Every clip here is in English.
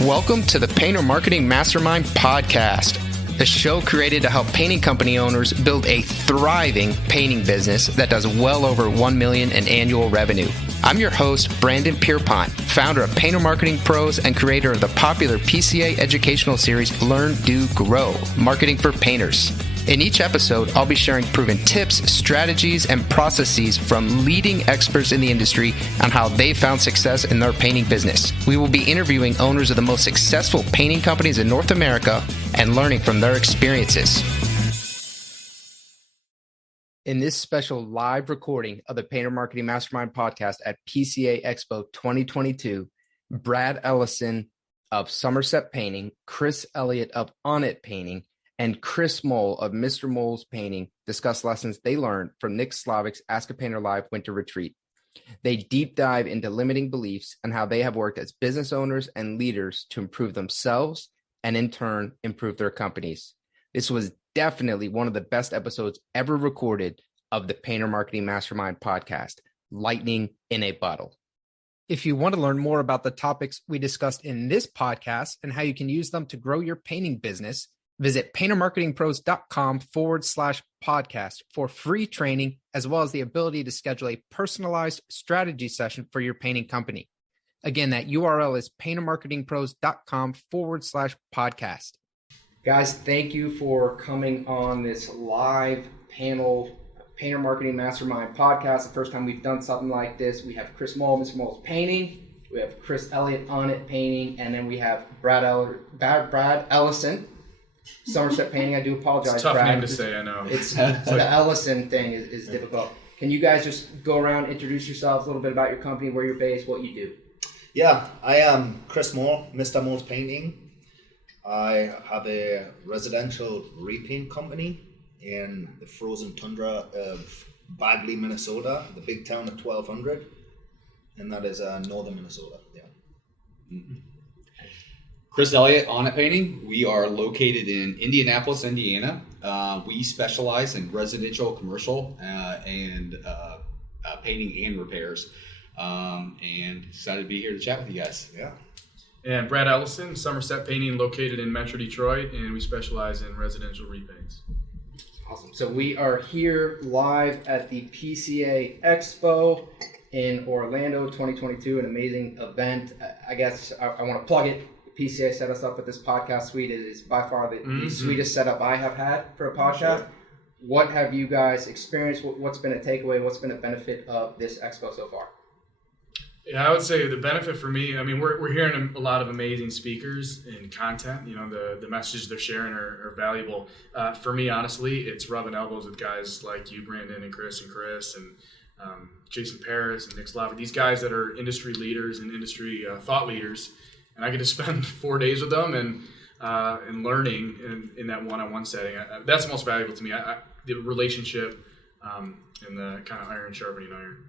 Welcome to the Painter Marketing Mastermind Podcast, a show created to help painting company owners build a thriving painting business that does well over $1 million in annual revenue. I'm your host, Brandon Pierpont, founder of Painter Marketing Pros and creator of the popular PCA educational series, Learn, Do, Grow, Marketing for Painters. In each episode, I'll be sharing proven tips, strategies, and processes from leading experts in the industry on how they found success in their painting business. We will be interviewing owners of the most successful painting companies in North America and learning from their experiences. In this special live recording of the Painter Marketing Mastermind Podcast at PCA Expo 2022, Brad Ellison of Somerset Painting, Chris Elliott of Elliott Painting, and Chris Mole of Mr. Mole's Painting discuss lessons they learned from Nick Slavik's Ask a Painter Live Winter Retreat. They deep dive into limiting beliefs and how they have worked as business owners and leaders to improve themselves and in turn improve their companies. This was definitely one of the best episodes ever recorded of the Painter Marketing Mastermind Podcast, lightning in a bottle. If you want to learn more about the topics we discussed in this podcast and how you can use them to grow your painting business, visit paintermarketingpros.com/podcast for free training, as well as the ability to schedule a personalized strategy session for your painting company. Again, that URL is paintermarketingpros.com/podcast. Guys, thank you for coming on this live panel Painter Marketing Mastermind Podcast. The first time we've done something like this. We have Chris Mole, Mr. Mole's Painting. We have Chris Elliott on it Painting, and then we have Brad Ellison, Somerset Painting. I do apologize, it's a tough Brad. name to say, I know. It's the Ellison thing is difficult. Can you guys just go around, introduce yourselves, a little bit about your company, where you're based, what you do? Yeah, I am Chris Mole, Mr. Mole's Painting. I have a residential repaint company in the frozen tundra of Bagley, Minnesota, the big town of 1,200, and that is northern Minnesota. Yeah. Mm-hmm. Chris Elliott, Elliott Painting. We are located in Indianapolis, Indiana. We specialize in residential, commercial, and painting and repairs. And excited to be here to chat with you guys. Yeah. And Brad Ellison, Somerset Painting, located in Metro Detroit, and we specialize in residential repaints. Awesome. So we are here live at the PCA Expo in Orlando 2022, an amazing event. I guess I want to plug it. PCA set us up with this podcast suite. It is by far the sweetest setup I have had for a podcast. Sure. What have you guys experienced? What's been a takeaway? What's been a benefit of this expo so far? Yeah, I would say the benefit for me, I mean, we're hearing a lot of amazing speakers and content. You know, the messages they're sharing are valuable. For me, honestly, it's rubbing elbows with guys like you, Brandon, and Chris, and Jason Paris and Nick Slavik. These guys that are industry leaders and industry thought leaders. And I get to spend 4 days with them and learning in that one-on-one setting. That's most valuable to me. The relationship and the kind of iron sharpening iron.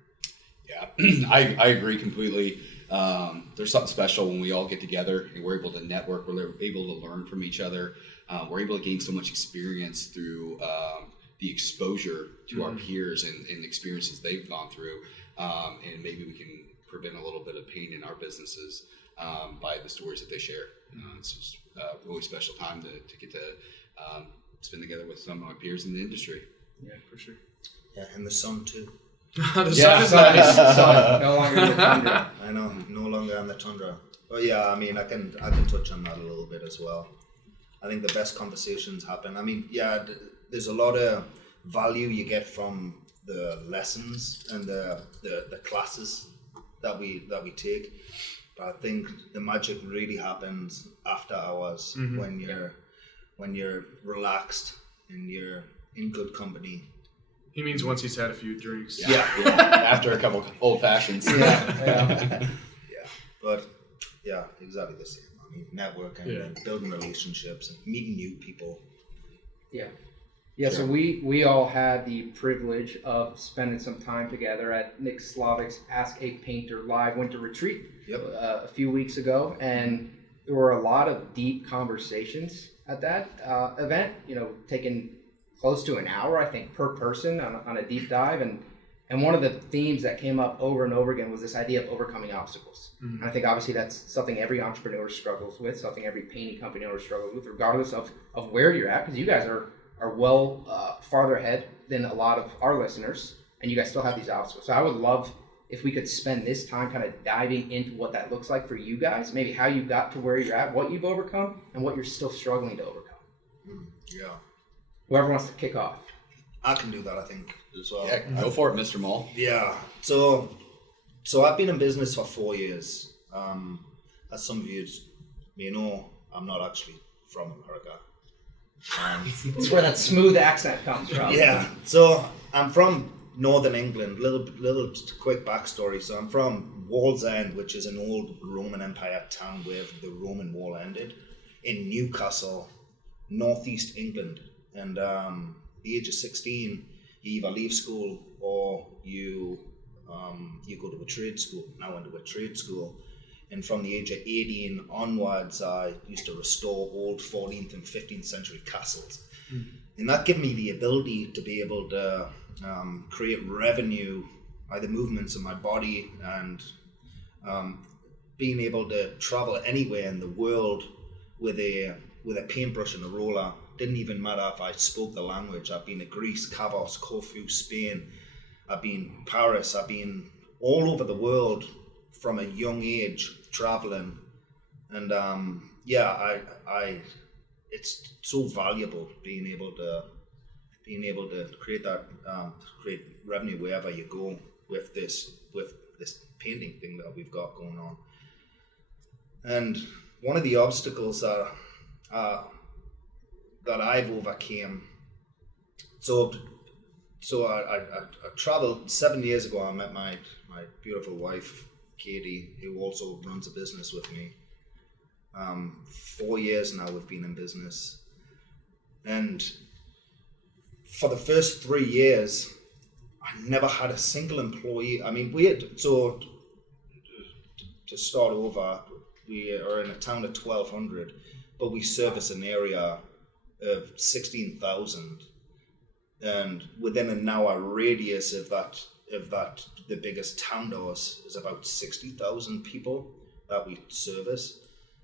Yeah, I agree completely. There's something special when we all get together and we're able to network. We're able to learn from each other. We're able to gain so much experience through the exposure to our peers and experiences they've gone through. And maybe we can prevent a little bit of pain in our businesses by the stories that they share. It's just a really special time to get to spend together with some of my peers in the industry. Yeah, for sure. Yeah, and the sun too. The sun is nice. No longer in the tundra. I know, no longer on the tundra. But yeah, I mean, I can touch on that a little bit as well. I think the best conversations happen. I mean, yeah, there's a lot of value you get from the lessons and the classes that we take. But I think the magic really happens after hours when you're relaxed and you're in good company. He means once he's had a few drinks. Yeah. After a couple old fashions. Yeah. But yeah, exactly the same. I mean, networking and building relationships and meeting new people. Yeah. Sure. So we all had the privilege of spending some time together at Nick Slavik's Ask a Painter Live Winter Retreat a few weeks ago, and there were a lot of deep conversations at that event. You know, taking close to an hour, I think, per person on a deep dive, and And one of the themes that came up over and over again was this idea of overcoming obstacles. And I think obviously that's something every entrepreneur struggles with, something every painting company owner struggles with, regardless of where you're at, because you guys are well farther ahead than a lot of our listeners, and you guys still have these obstacles. So I would love if we could spend this time kind of diving into what that looks like for you guys, maybe how you got to where you're at, what you've overcome, and what you're still struggling to overcome. Yeah. Whoever wants to kick off. I can do that, I think, as well. Yeah, go for it, Mr. Mull. Yeah. So I've been in business for 4 years. As some of you may know, I'm not actually from America. It's where that smooth accent comes from. Yeah. So I'm from Northern England. Little quick backstory. So I'm from Wallsend, which is an old Roman Empire town where the Roman wall ended, in Newcastle, northeast England. And the age of 16, you either leave school or you go to a trade school. And I went to a trade school, and from the age of 18 onwards, I used to restore old 14th and 15th century castles. And that gave me the ability to be able to create revenue by the movements of my body, and being able to travel anywhere in the world with a paintbrush and a roller. Didn't even matter if I spoke the language. I've been to Greece, Kavos, Corfu, Spain. I've been Paris. I've been all over the world from a young age traveling. And it's so valuable being able to create that create revenue wherever you go with this painting thing that we've got going on. And one of the obstacles that I've overcame. So I traveled 7 years ago. I met my beautiful wife, Katie, who also runs a business with me. 4 years now we've been in business. And for the first 3 years, I never had a single employee. I mean, to start over, we are in a town of 1,200, but we service an area of 16,000, and within an hour radius of that, the biggest town to us is about 60,000 people that we service.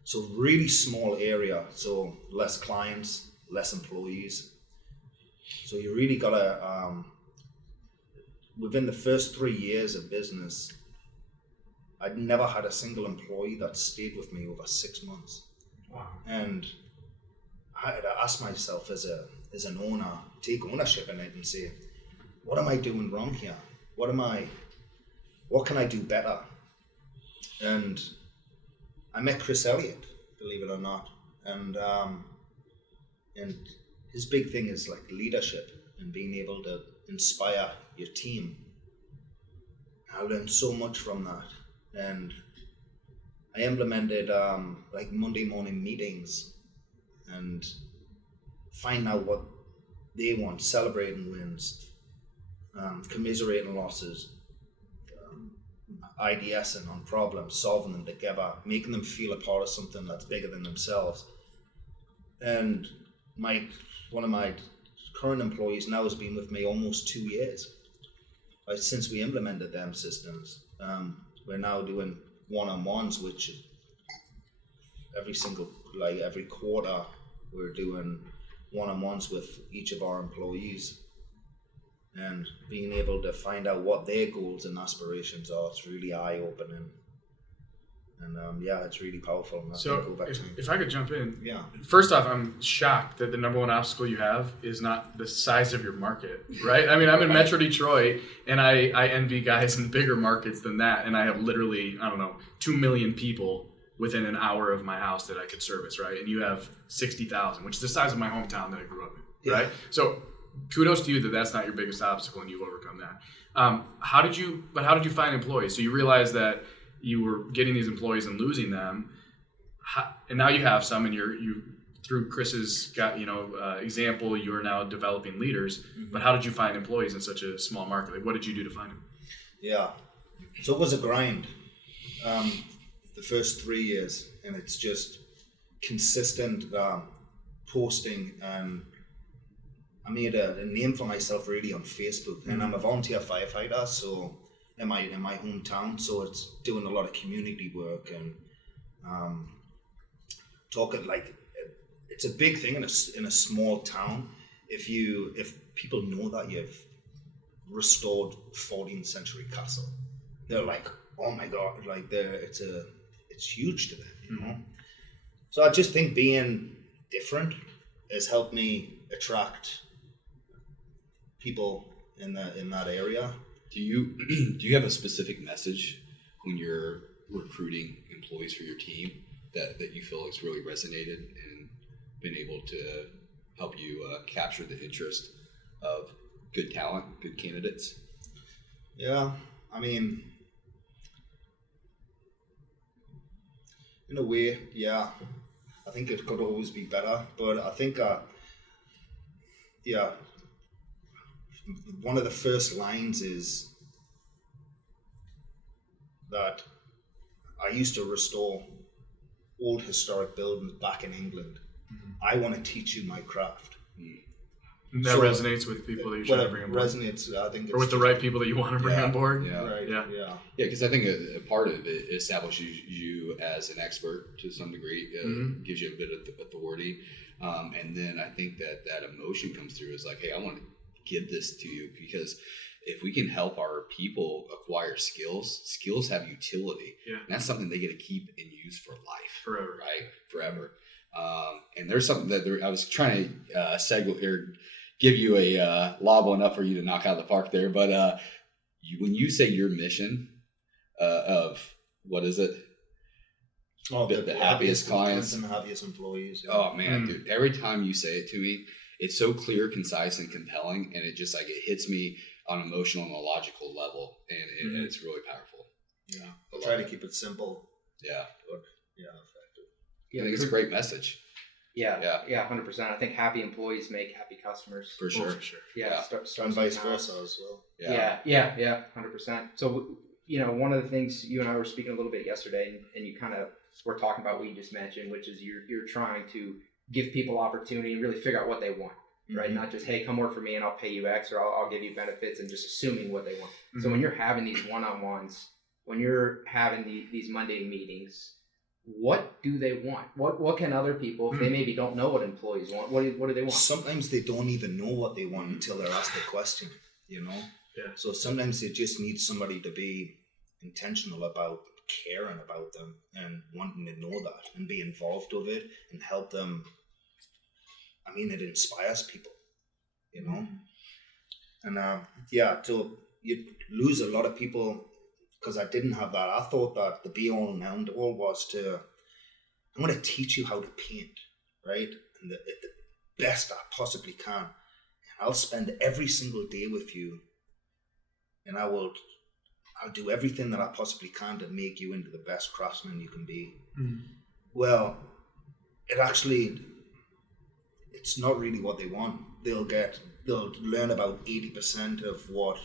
So really small area, so less clients, less employees. So you really gotta, within the first 3 years of business, I'd never had a single employee that stayed with me over 6 months. Wow. And I had to ask myself as an owner, take ownership in it and say, what am I doing wrong here? What can I do better? And I met Chris Elliott, believe it or not. And his big thing is like leadership and being able to inspire your team. I learned so much from that. And I implemented like Monday morning meetings and find out what they want, celebrating wins, commiserating losses, IDSing on problems, solving them together, making them feel a part of something that's bigger than themselves. And one of my current employees now has been with me almost 2 years. Since we implemented them systems, we're now doing one-on-ones, which every quarter we're doing one-on-ones with each of our employees, and being able to find out what their goals and aspirations are. It's really eye-opening, and it's really powerful. And So if I could jump in. Yeah. First off, I'm shocked that the number one obstacle you have is not the size of your market, right? I mean, I'm in Metro Detroit, and I envy guys in bigger markets than that, and I have literally, 2 million people within an hour of my house that I could service, right? And you have 60,000, which is the size of my hometown that I grew up in, right? So kudos to you that that's not your biggest obstacle and you've overcome that. How did you find employees? So you realized that you were getting these employees and losing them, and now you have some, and you through Chris's example, you are now developing leaders. Mm-hmm. But how did you find employees in such a small market? Like, what did you do to find them? Yeah, so it was a grind. The first 3 years, and it's just consistent posting, and I made a name for myself really on Facebook, and I'm a volunteer firefighter, so in my hometown, so it's doing a lot of community work and talking like it's a big thing in a small town. If people know that you've restored 14th century castle, they're like, oh my god, like it's huge to them, you know. So I just think being different has helped me attract people in that area. Do you have a specific message when you're recruiting employees for your team that you feel has really resonated and been able to help you capture the interest of good talent, good candidates? Yeah, I mean, in a way, yeah. I think it could always be better, but I think, one of the first lines is that I used to restore old historic buildings back in England. I want to teach you my craft. That resonates with people that you're trying to bring on board. Resonates, I think, or with the right people that you want to bring on board. Yeah, right. Yeah, because I think a part of it establishes you as an expert to some degree. Gives you a bit of authority, and then I think that emotion comes through. Is like, hey, I want to give this to you because if we can help our people acquire skills have utility. Yeah, and that's something they get to keep and use for life, forever, right? Forever. And there's something that I was trying to segue or give you a lob one up for you to knock out of the park there. But when you say your mission of what is it? Oh, the happiest clients and the happiest employees. Yeah. Oh man, dude! Every time you say it to me, it's so clear, concise, and compelling, and it just like it hits me on an emotional and a logical level, and it's really powerful. Yeah, I'll try to keep it simple. Yeah, but effective. I think it's a great message. Yeah, 100%. I think happy employees make happy customers. For sure. Yeah. And vice versa as well. Yeah, 100%. So, one of the things you and I were speaking a little bit yesterday, and you kind of were talking about what you just mentioned, which is you're trying to give people opportunity and really figure out what they want, right? Not just, hey, come work for me and I'll pay you X or I'll give you benefits, and just assuming what they want. So when you're having these one-on-ones, when you're having these Monday meetings, what do they want? What can other people, if they maybe don't know what employees want, what do they want? Sometimes they don't even know what they want until they're asked the question, you know? Yeah. So sometimes they just need somebody to be intentional about caring about them and wanting to know that and be involved with it and help them. I mean, it inspires people, you know? And so you lose a lot of people because I didn't have that. I thought that the be all and end all was I'm going to teach you how to paint, right? And the best I possibly can. And I'll spend every single day with you, and I'll do everything that I possibly can to make you into the best craftsman you can be. Well, it's not really what they want. They'll learn about 80% of what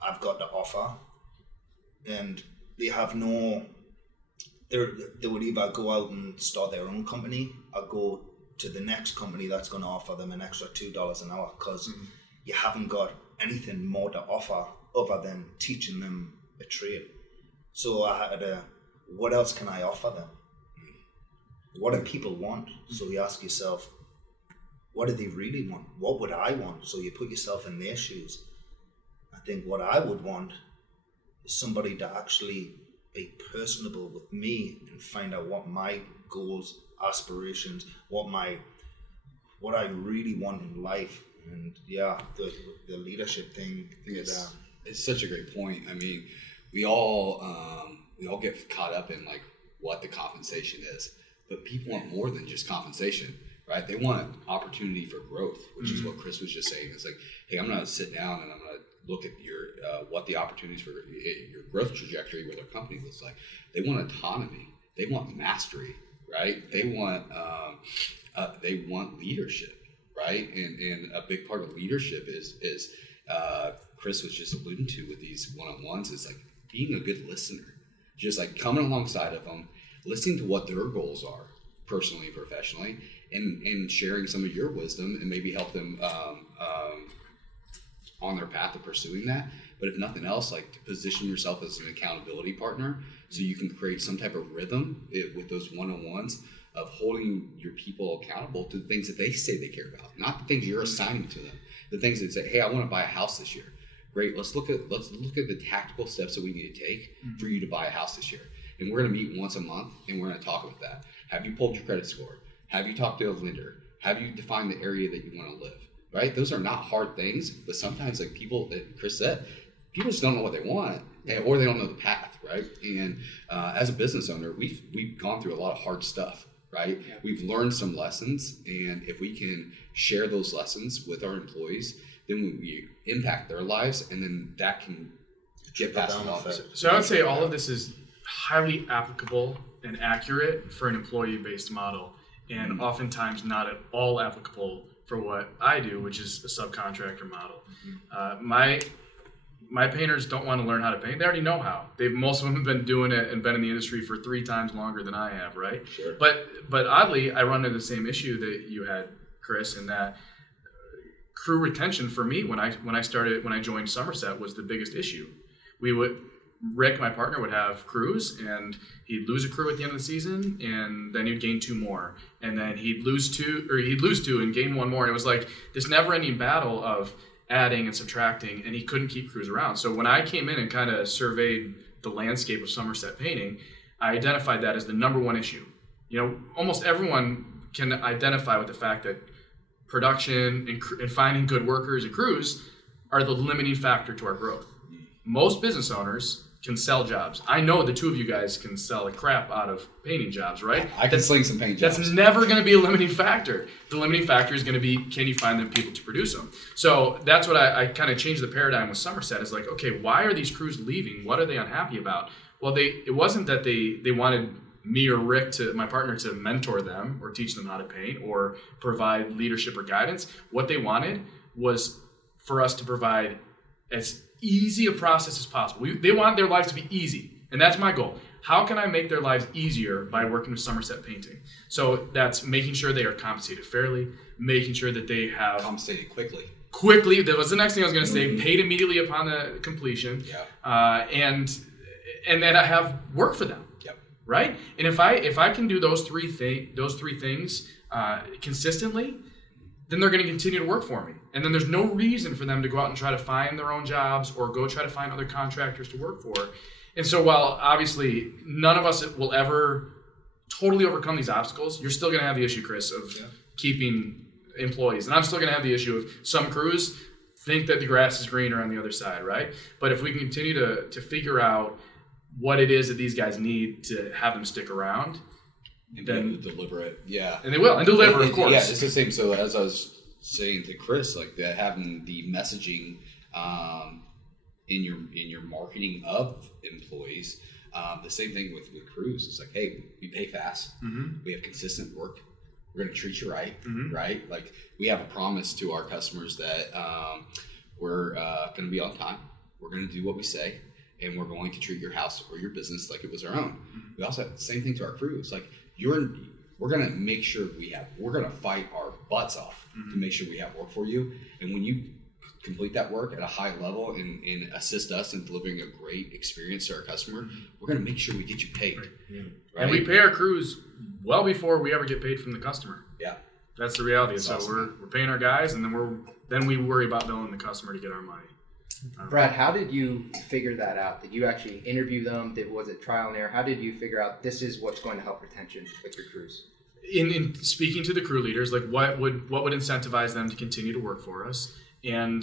I've got to offer, and they have they would either go out and start their own company or go to the next company that's going to offer them an extra $2 an hour because you haven't got anything more to offer other than teaching them a trade. So I had what else can I offer them? What do people want? So you ask yourself, what do they really want? What would I want? So you put yourself in their shoes. I think what I would want is somebody to actually be personable with me and find out what my goals, aspirations, what I really want in life. And the leadership thing. I think it's such a great point. I mean, we all get caught up in like what the compensation is, but people want more than just compensation, right? They want opportunity for growth, which is what Chris was just saying. It's like, hey, I'm going to sit down and I'm going to look at your what the opportunities for your growth trajectory with their company looks like. They want autonomy. They want mastery, right? They want leadership, right? And a big part of leadership is Chris was just alluding to with these one-on-ones is like being a good listener, just like coming alongside of them, listening to what their goals are, personally and professionally, and sharing some of your wisdom and maybe help them on their path of pursuing that. But if nothing else, like to position yourself as an accountability partner so you can create some type of rhythm with those one-on-ones of holding your people accountable to the things that they say they care about, not the things you're assigning to them. The things that say, hey, I want to buy a house this year. Great, let's look at the tactical steps that we need to take for you to buy a house this year. And we're going to meet once a month and we're going to talk about that. Have you pulled your credit score? Have you talked to a lender? Have you defined the area that you want to live? Right? Those are not hard things, but sometimes, like people, that Chris said, people just don't know what they want, or they don't know the path, right? And as a business owner, we've gone through a lot of hard stuff, right? Yeah. We've learned some lessons, and if we can share those lessons with our employees, then we impact their lives, and then that can get passed on. So I would say all of this is highly applicable and accurate for an employee-based model, and oftentimes not at all applicable for what I do, which is a subcontractor model. My painters don't want to learn how to paint. They already know how. Most of them have been doing it and been in the industry for 3 times longer than I have, right? Sure. But oddly, I run into the same issue that you had, Chris, in that crew retention for me when I joined Somerset was the biggest issue. Rick, my partner, would have crews, and he'd lose a crew at the end of the season, and then he'd gain 2 more, and then he'd lose 2 and gain 1 more, and it was like this never-ending battle of adding and subtracting, and he couldn't keep crews around. So when I came in and kind of surveyed the landscape of Somerset painting, I identified that as the number 1 issue. You know, almost everyone can identify with the fact that production and finding good workers and crews are the limiting factor to our growth. Most business owners can sell jobs. I know the 2 of you guys can sell a crap out of painting jobs, right? I can sling some paint jobs. That's never going to be a limiting factor. The limiting factor is going to be, can you find the people to produce them? So that's what I kind of changed the paradigm with Somerset. Is like, okay, why are these crews leaving? What are they unhappy about? Well, it wasn't that they wanted me or Rick, my partner, to mentor them or teach them how to paint or provide leadership or guidance. What they wanted was for us to provide as easy a process as possible. They want their lives to be easy, and that's my goal. How can I make their lives easier by working with Somerset Painting? So that's making sure they are compensated fairly, making sure that they have compensated quickly. That was the next thing I was going to say. Paid immediately upon the completion, and that I have work for them. Yep. Right. And if I can do those three things consistently, then they're going to continue to work for me. And then there's no reason for them to go out and try to find their own jobs or go try to find other contractors to work for. And so while obviously none of us will ever totally overcome these obstacles, you're still going to have the issue, Chris, of keeping employees. And I'm still going to have the issue of some crews think that the grass is greener on the other side, right? But if we can continue to figure out what it is that these guys need to have them stick around, and then deliver it, and they will, and deliver, of course. Yeah, it's the same. So as I was saying to Chris, like that, having the messaging in your marketing of employees, the same thing with crews. It's like, hey, we pay fast, we have consistent work, we're going to treat you right, right? Like we have a promise to our customers that we're going to be on time, we're going to do what we say, and we're going to treat your house or your business like it was our own. We also have the same thing to our crews. Like we're going to make sure we're going to fight our butts off to make sure we have work for you. And when you complete that work at a high level and assist us in delivering a great experience to our customer, we're going to make sure we get you paid. Right. Yeah. Right? And we pay our crews well before we ever get paid from the customer. Yeah. That's the reality. That's so awesome. we're paying our guys, and then we worry about billing the customer to get our money. Brad, how did you figure that out? Did you actually interview them? Was it trial and error? How did you figure out this is what's going to help retention with your crews? In speaking to the crew leaders, like what would incentivize them to continue to work for us? And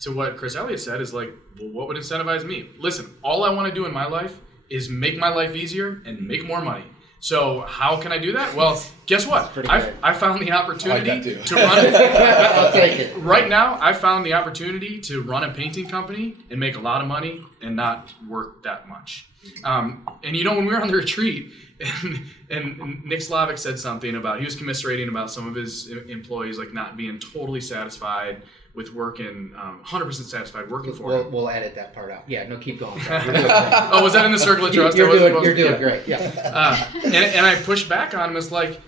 to what Chris Elliott said is like, well, what would incentivize me? Listen, all I want to do in my life is make my life easier and make more money. So how can I do that? Well, guess what? I found the opportunity to run. I'll take it. Right now, I found the opportunity to run a painting company and make a lot of money and not work that much. And when we were on the retreat, and Nick Slavik said something about, he was commiserating about some of his employees like not being totally satisfied with working 100% satisfied working for him. We'll edit that part out. Yeah, no, keep going. Oh, was that in the circle of trust? You're doing great. Yeah. And I pushed back on him as like,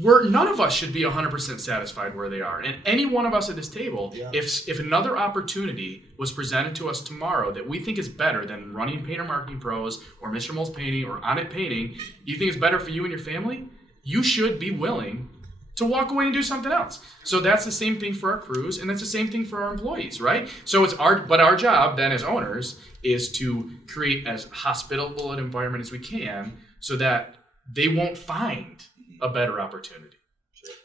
none of us should be 100% satisfied where they are. And any one of us at this table, if another opportunity was presented to us tomorrow that we think is better than running Painter Marketing Pros or Mr. Mole's Painting or On It Painting, you think it's better for you and your family, you should be willing to walk away and do something else. So that's the same thing for our crews, and that's the same thing for our employees, right? So our job then as owners is to create as hospitable an environment as we can so that they won't find a better opportunity.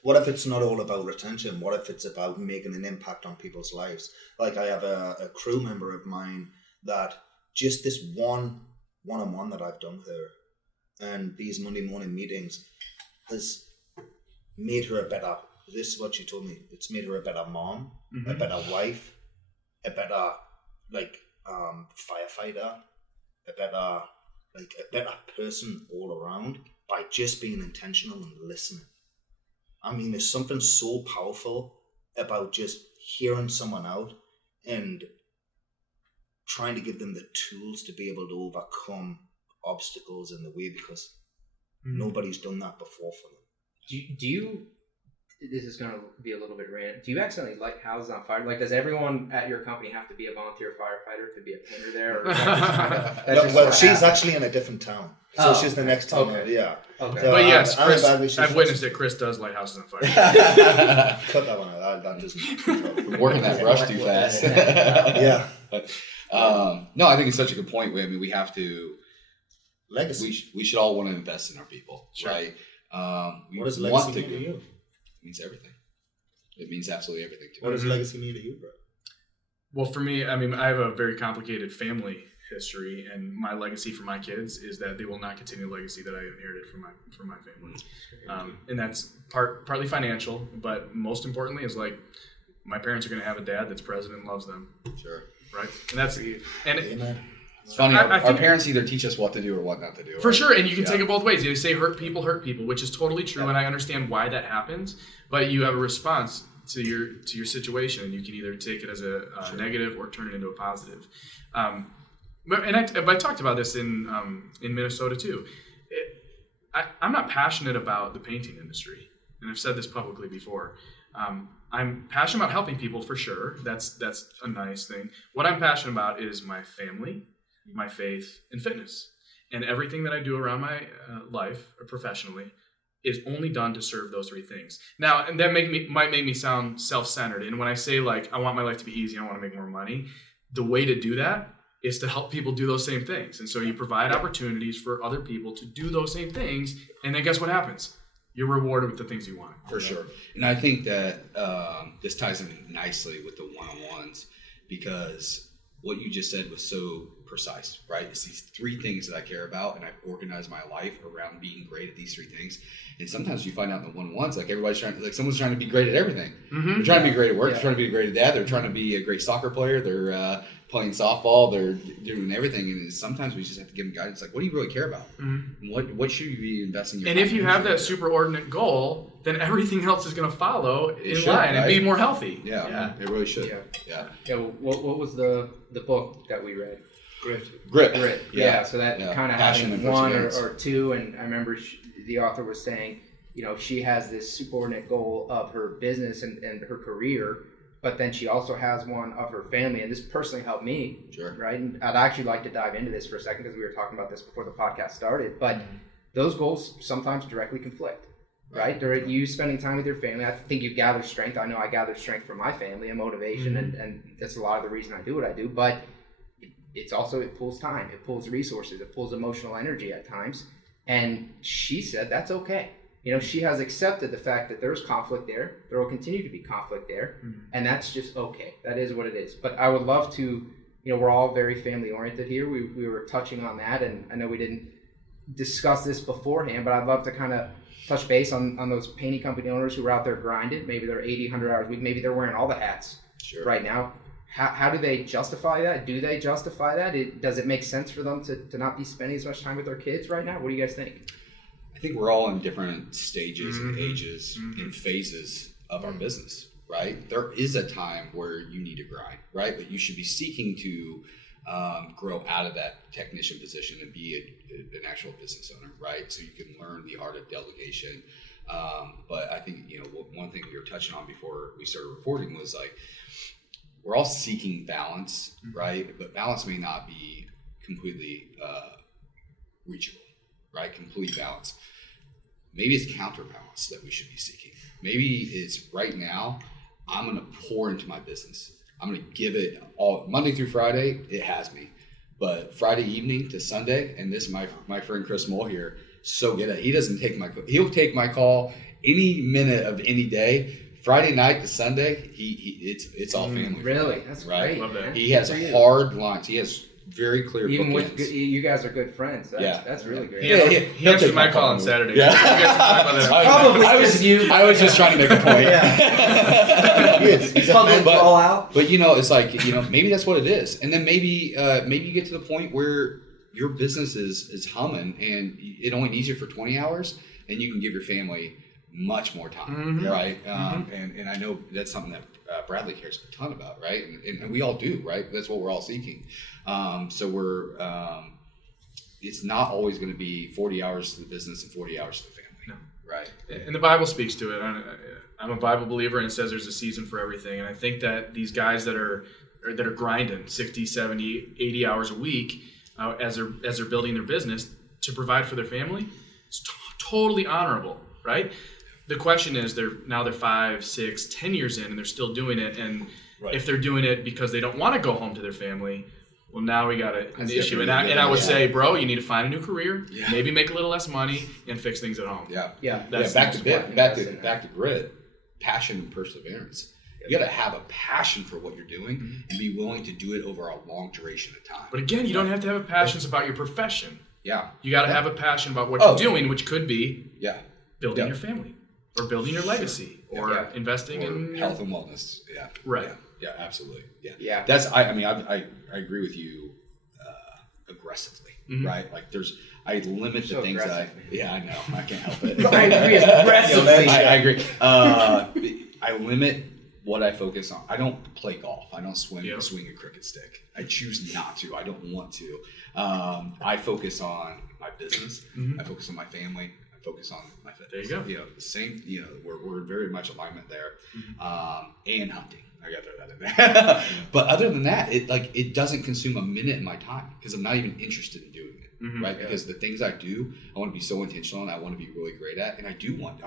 What if it's not all about retention? What if it's about making an impact on people's lives? Like I have a crew member of mine that just this one-on-one that I've done with her and these Monday morning meetings has made her a better, this is what she told me, it's made her a better mom, a better wife, a better firefighter, a better person all around by just being intentional and listening. I mean, there's something so powerful about just hearing someone out and trying to give them the tools to be able to overcome obstacles in the way, because nobody's done that before for them. Do you, this is going to be a little bit random, do you accidentally light houses on fire? Like, does everyone at your company have to be a volunteer firefighter to be a painter there? Or well, she's actually in a different town. So she's the next town. Okay. Yeah. Okay. So but yes, Chris, I've witnessed that Chris does light houses on fire. Cut that one out. That doesn't. We're working that brush too fast. Yeah. No, I think it's such a good point. I mean, we have to. Legacy. We should all want to invest in our people, right? What does legacy mean to you? It means everything. It means absolutely everything to me. What does legacy mean to you, bro? Well, for me, I mean, I have a very complicated family history, and my legacy for my kids is that they will not continue the legacy that I inherited from my family. And that's partly financial, but most importantly is like my parents are going to have a dad that's president and loves them. Sure. Right? And that's it's funny. Our parents either teach us what to do or what not to do. For right? Sure, and you can take it both ways. You say hurt people, which is totally true, and I understand why that happens. But you have a response to your situation, and you can either take it as a negative or turn it into a positive. But I talked about this in Minnesota too. I'm not passionate about the painting industry, and I've said this publicly before. I'm passionate about helping people for sure. That's a nice thing. What I'm passionate about is my family, my faith, and fitness. And everything that I do around my life or professionally is only done to serve those three things. Now, and that might make me sound self-centered. And when I say like I want my life to be easy, I want to make more money, the way to do that is to help people do those same things. And so you provide opportunities for other people to do those same things. And then guess what happens? You're rewarded with the things you want. For sure. And I think that this ties in nicely with the one-on-ones, because what you just said was so precise, right? It's these three things that I care about, and I've organized my life around being great at these three things. And sometimes you find out in the one-on-ones, like someone's trying to be great at everything. Mm-hmm. They're trying to be great at work. They're trying to be a great dad. They're trying to be a great soccer player. They're playing softball. They're doing everything. And sometimes we just have to give them guidance. Like, what do you really care about? Mm-hmm. What should you be investing in? And if you have that superordinate goal, then everything else is going to follow in line and be more healthy. Yeah, it really should. Yeah. What was the book that we read? Grit. Yeah. So that kind of having one or two, and I remember the author was saying, she has this superordinate goal of her business and her career, but then she also has one of her family, and this personally helped me. Sure. Right, and I'd actually like to dive into this for a second because we were talking about this before the podcast started. But those goals sometimes directly conflict. Right, during you spending time with your family, I think you gather strength. I know I gather strength from my family and motivation, and that's a lot of the reason I do what I do. But it pulls time, it pulls resources, it pulls emotional energy at times. And she said that's okay. She has accepted the fact that there's conflict there. There will continue to be conflict there, and that's just okay. That is what it is. But I would love to, we're all very family oriented here. We were touching on that, and I know we didn't discuss this beforehand, but I'd love to kind of touch base on those painting company owners who are out there grinding. Maybe they're 80, 100 hours a week. Maybe they're wearing all the hats right now. How do they justify that? Do they justify that? Does it make sense for them to not be spending as much time with their kids right now? What do you guys think? I think we're all in different stages and ages and phases of our business, right? There is a time where you need to grind, right? But you should be seeking to grow out of that technician position and be an actual business owner, right? So you can learn the art of delegation. But I think, one thing we were touching on before we started recording was like, we're all seeking balance, right? But balance may not be completely reachable, right? Complete balance. Maybe it's counterbalance that we should be seeking. Maybe it's right now, I'm going to pour into my business. I'm going to give it all Monday through Friday. It has me, but Friday evening to Sunday, and this my friend Chris Moll here, so good at it. He doesn't take he'll take my call any minute of any day. Friday night to Sunday, it's all family. Really, that's right. Great. Love that. He has hard lines. He has very clear. Even bookends. with you guys are good friends. That's really great. He answers my call on Saturday. Yeah. You guys can talk about that. Probably I was just trying to make a point. He's public all out. But it's like maybe that's what it is, and then maybe you get to the point where your business is humming, and it only needs you for 20 hours, and you can give your family much more time, right? And I know that's something that Bradley cares a ton about, right? And we all do, right? That's what we're all seeking. So we're it's not always going to be 40 hours to the business and 40 hours to the family, right? And the Bible speaks to it. I'm a Bible believer, and it says there's a season for everything. And I think that these guys that are grinding 60, 70, 80 hours a week as they're building their business to provide for their family, it's totally honorable, right? The question is, they're 5, 6, 10 years in, and they're still doing it. And if they're doing it because they don't want to go home to their family, well, now we got an issue. And I would say, bro, you need to find a new career, maybe make a little less money, and fix things at home. Back to grit, passion and perseverance. You got to have a passion for what you're doing and be willing to do it over a long duration of time. But again, you don't have to have a passion about your profession. Yeah. You got to have a passion about what you're doing, which could be building your family, or building your legacy, or investing in health and wellness. Yeah. Right. Yeah, absolutely. Yeah. That's I agree with you aggressively, right? Like I limit the things that I know. I can't help it. I agree aggressively. I agree. I limit what I focus on. I don't play golf. I don't swing a cricket stick. I choose not to. I don't want to. I focus on my business. I focus on my family. Focus on my fitness. There you go. The same. We're very much alignment there, and hunting. I got to throw that in there. But other than that, it doesn't consume a minute of my time because I'm not even interested in doing it, right? Yeah. Because the things I do, I want to be so intentional, and I want to be really great at, and I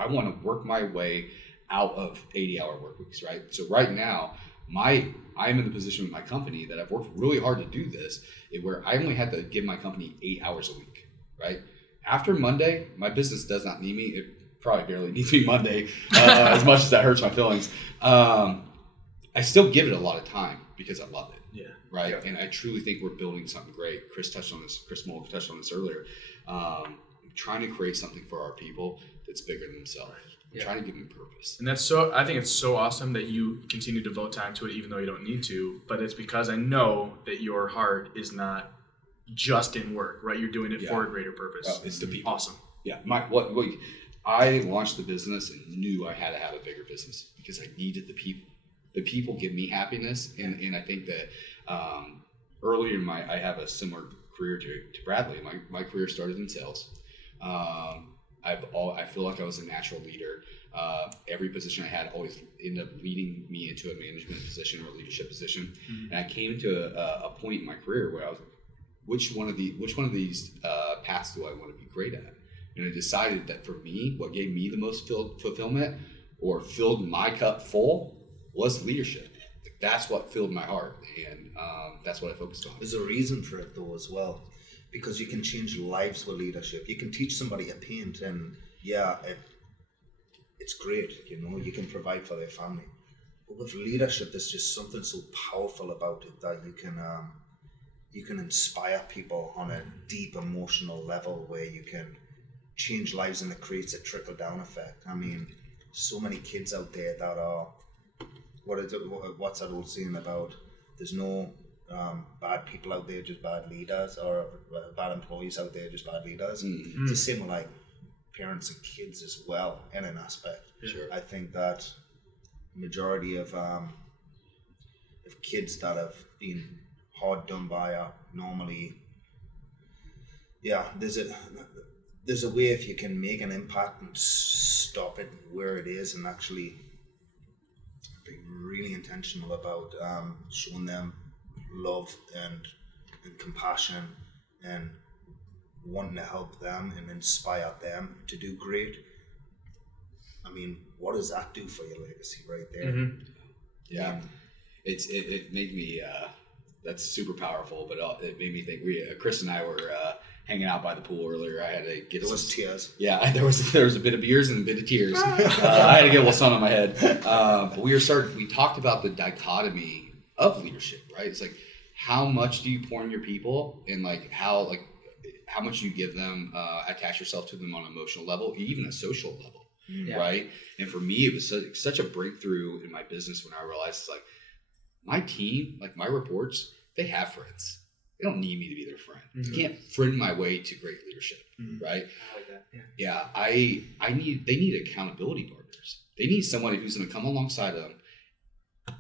want to work my way out of 80-hour work weeks, right? So right now, I'm in the position with my company that I've worked really hard to do this, where I only had to give my company 8 hours a week, right? After Monday, my business does not need me. It probably barely needs me Monday, as much as that hurts my feelings. I still give it a lot of time because I love it. Yeah. Right. Yeah. And I truly think we're building something great. Chris Moll touched on this earlier. Trying to create something for our people that's bigger than themselves. Yeah. Trying to give them purpose. And I think it's so awesome that you continue to devote time to it, even though you don't need to. But it's because I know that your heart is not just in work, right? You're doing it for a greater purpose. It's the people. Awesome. Yeah. I launched the business and knew I had to have a bigger business because I needed the people. The people give me happiness, and I think that earlier I have a similar career to Bradley. My career started in sales. I feel like I was a natural leader. Every position I had always ended up leading me into a management position or a leadership position. And I came to a point in my career where I was like, which one of these paths do I want to be great at? And I decided that for me, what gave me the most fulfillment or filled my cup full was leadership. That's what filled my heart, and that's what I focused on. There's a reason for it though as well, because you can change lives with leadership. You can teach somebody to paint, and it's great. You can provide for their family. But with leadership, there's just something so powerful about it that you can inspire people on a deep emotional level where you can change lives, and it creates a trickle down effect. I mean, so many kids out there that are. What's that old saying about there's no bad people out there, just bad leaders, or bad employees out there, just bad leaders. It's the same with like parents and kids as well in an aspect. Sure. I think that majority of kids that have been hard done by are normally, there's a way if you can make an impact and stop it where it is and actually be really intentional about showing them love and compassion and wanting to help them and inspire them to do great. I mean, what does that do for your legacy right there? Mm-hmm. Yeah, it made me. That's super powerful, but it made me think. Chris and I were hanging out by the pool earlier. I had to get. There was tears. Yeah, there was a bit of beers and a bit of tears. I had to get a little sun on my head. But we talked about the dichotomy of leadership, right? It's like, how much do you pour in your people, and how much you give them, attach yourself to them on an emotional level, even a social level. Yeah. Right. And for me, it was such a breakthrough in my business when I realized it's like my team, like my reports, they have friends. They don't need me to be their friend. Mm-hmm. You can't friend my way to great leadership. Mm-hmm. Right. I like that. Yeah. They need accountability partners. They need somebody who's going to come alongside of them,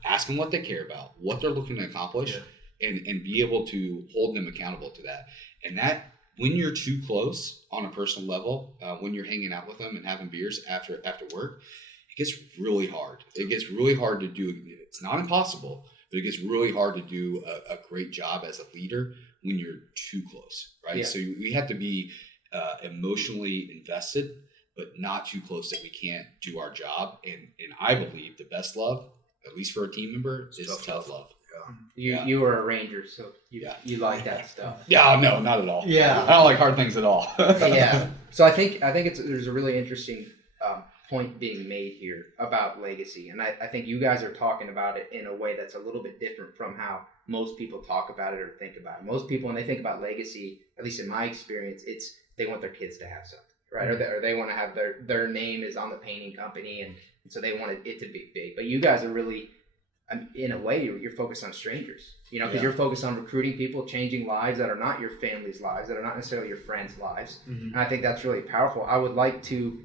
ask them what they care about, what they're looking to accomplish, and be able to hold them accountable to that. And that, when you're too close on a personal level, when you're hanging out with them and having beers after work, it gets really hard. It gets really hard to do. It's not impossible, but it gets really hard to do a great job as a leader when you're too close, right? Yeah. So we have to be emotionally invested, but not too close that we can't do our job. And I believe the best love, at least for a team member, is tough love. You were a Ranger, so you like that stuff. Yeah, no, not at all. Yeah, I don't like hard things at all. Yeah, so I think there's a really interesting point being made here about legacy, and I think you guys are talking about it in a way that's a little bit different from how most people talk about it or think about it. Most people, when they think about legacy, at least in my experience, it's they want their kids to have something, right? Or they want to have their name is on the painting company, and so they want it to be big. But you guys are really, in a way, you're focused on strangers, because you're focused on recruiting people, changing lives that are not your family's lives, that are not necessarily your friends' lives. Mm-hmm. And I think that's really powerful. I'm going to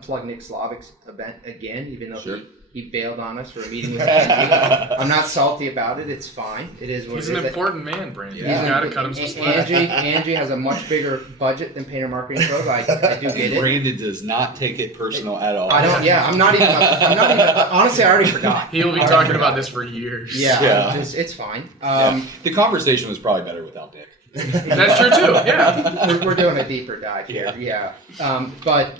plug Nick Slavik's event again, even though he bailed on us for a meeting with Angie. I'm not salty about it. It's fine. It is what He's it is. He's an important man, Brandon. Yeah. He's got to cut him some slack. Angie has a much bigger budget than Painter Marketing Pros. I do get it. Brandon does not take it personal at all. I don't. Yeah, I'm not even. Honestly, I already forgot. He will be talking about this for years. Yeah. It's fine. The conversation was probably better without Nick. That's true too. Yeah. We're doing a deeper dive here. Yeah. But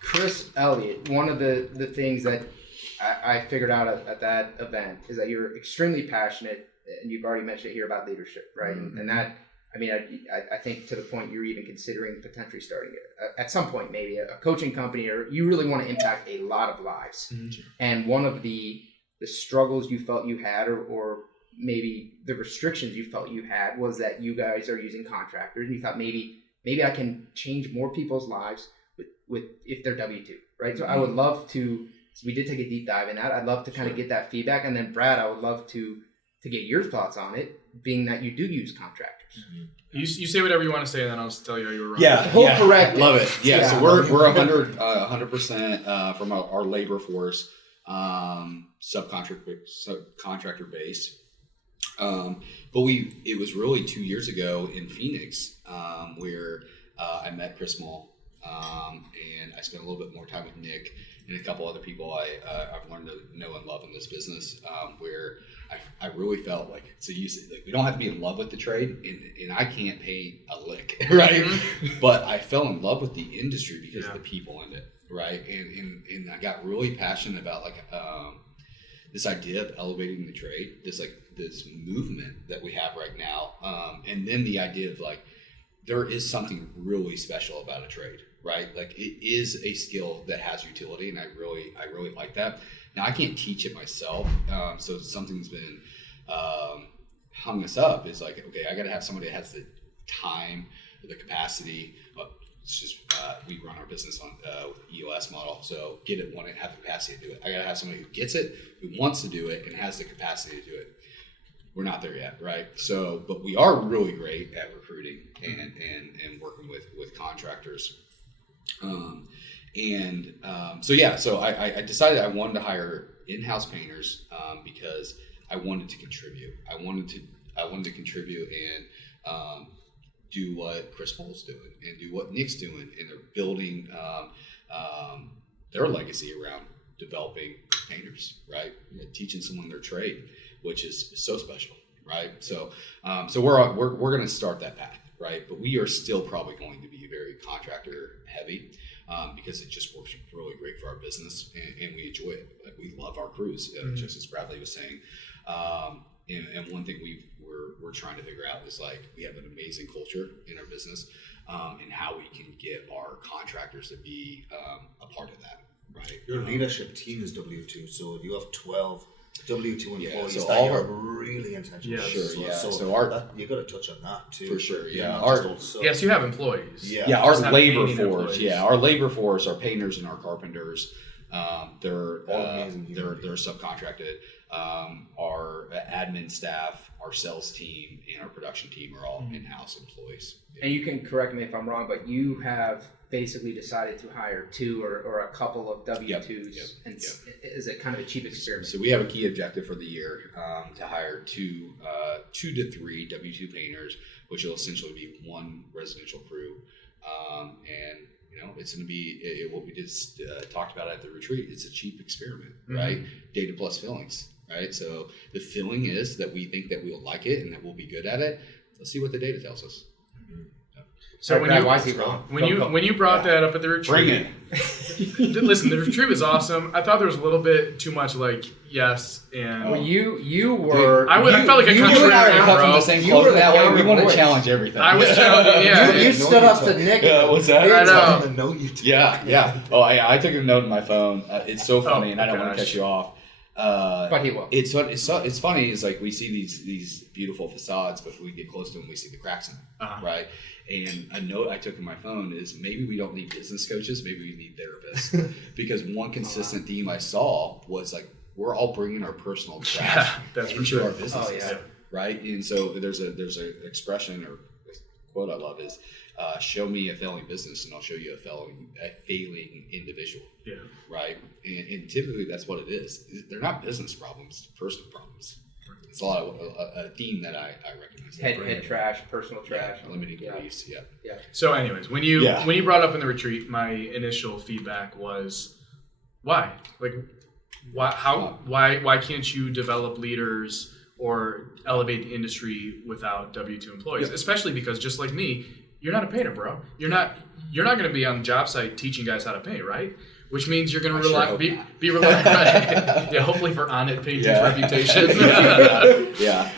Chris Elliott, one of the things that I figured out at that event is that you're extremely passionate, and you've already mentioned it here about leadership, right? Mm-hmm. And that, I think to the point you're even considering potentially starting at some point maybe a coaching company, or you really want to impact a lot of lives. Mm-hmm. And one of the struggles you felt you had, or maybe the restrictions you felt you had, was that you guys are using contractors, and you thought maybe I can change more people's lives with if they're W-2, right? Mm-hmm. So I would love to. So we did take a deep dive in that. I'd love to kind of get that feedback, and then Brad, I would love to get your thoughts on it, being that you do use contractors. Mm-hmm. You say whatever you want to say, and then I'll just tell you how you were wrong. Yeah, correct. Love it. Yeah, so we're 100% from our labor force, subcontractor base. But it was really 2 years ago in Phoenix where I met Chris Mull, and I spent a little bit more time with Nick and a couple other people I've learned to know and love in this business, where I really felt like, so you said, like, we don't have to be in love with the trade, and I can't pay a lick, right? Mm-hmm. But I fell in love with the industry because of the people in it, right? And I got really passionate about this idea of elevating the trade, this movement that we have right now, and then the idea of there is something really special about a trade, right? Like, it is a skill that has utility, and I really like that. Now, I can't teach it myself, so something's been hung us up. Is like, okay, I got to have somebody that has the time, the capacity. It's just we run our business on EOS model, so get it, want it, have the capacity to do it. I got to have somebody who gets it, who wants to do it, and has the capacity to do it. We're not there yet, right? So, but we are really great at recruiting and working with contractors. So I decided I wanted to hire in-house painters because I wanted to contribute. I wanted to contribute and do what Chris Paul's doing and do what Nick's doing, and they're building their legacy around developing painters, right? Teaching someone their trade, which is so special, right? So we're going to start that path, right? But we are still probably going to be very contractor heavy because it just works really great for our business, and we enjoy it. Like, we love our crews, just as Bradley was saying. And one thing we're trying to figure out is, like, we have an amazing culture in our business, and how we can get our contractors to be a part of that, right? Your leadership team is W2, so if you have 12 W2 employees, so that all you're our, really intentional. Yeah, sure, yeah. So you got to touch on that too. For sure, yeah. Yes, you have employees. Yeah, our Just not labor painting force. employees. Yeah, our labor force, our painters and our carpenters, they're All amazing they're subcontracted. Our admin staff, our sales team, and our production team are all in-house employees. And you can correct me if I'm wrong, but you have basically decided to hire 2 or a couple of W-2s. And is it kind of a cheap experiment? So we have a key objective for the year to hire 2 to 3 W-2 painters, which will essentially be 1 residential crew. And it's going to be what we just talked about at the retreat. It's a cheap experiment, right? Data plus fillings, right? So the feeling is that we think that we'll like it and that we'll be good at it. Let's see what the data tells us. So why is he wrong? When you brought that up at the retreat, Bring it. Listen, the retreat was awesome. I thought there was a little bit too much yes and. Well, you were. I felt like a you and I are cut from the contrarian, same You cloth were the that way. We younger want to voice. challenge everything. I was challenging. Yeah, You stood up to Nick. What's that? I know. Yeah. Oh, I took a note in my phone. It's so funny, and I don't want to gosh. cut you off. But he will. It's funny. Is like we see these beautiful facades, but we get close to them, we see the cracks in them, right? And a note I took in my phone is maybe we don't need business coaches, maybe we need therapists, because one consistent theme I saw was like we're all bringing our personal trash that's for into sure. our businesses, Oh, yeah. right? And so there's a expression or a quote I love is show me a failing business and I'll show you a failing individual. Yeah. Right. And typically that's what it is. They're not business problems, personal problems. It's a lot of a theme that I recognize. Head trash, personal trash. Limiting beliefs. Yeah. So, anyways, when you brought up in the retreat, my initial feedback was, why? Like, why can't you develop leaders or elevate the industry without W-2 employees? Especially because, just like me, you're not a painter, bro. You're not going to be on the job site teaching guys how to paint, right? Which means you're going to be reliant, right? Yeah, hopefully for On-It Painting's reputation. Yeah.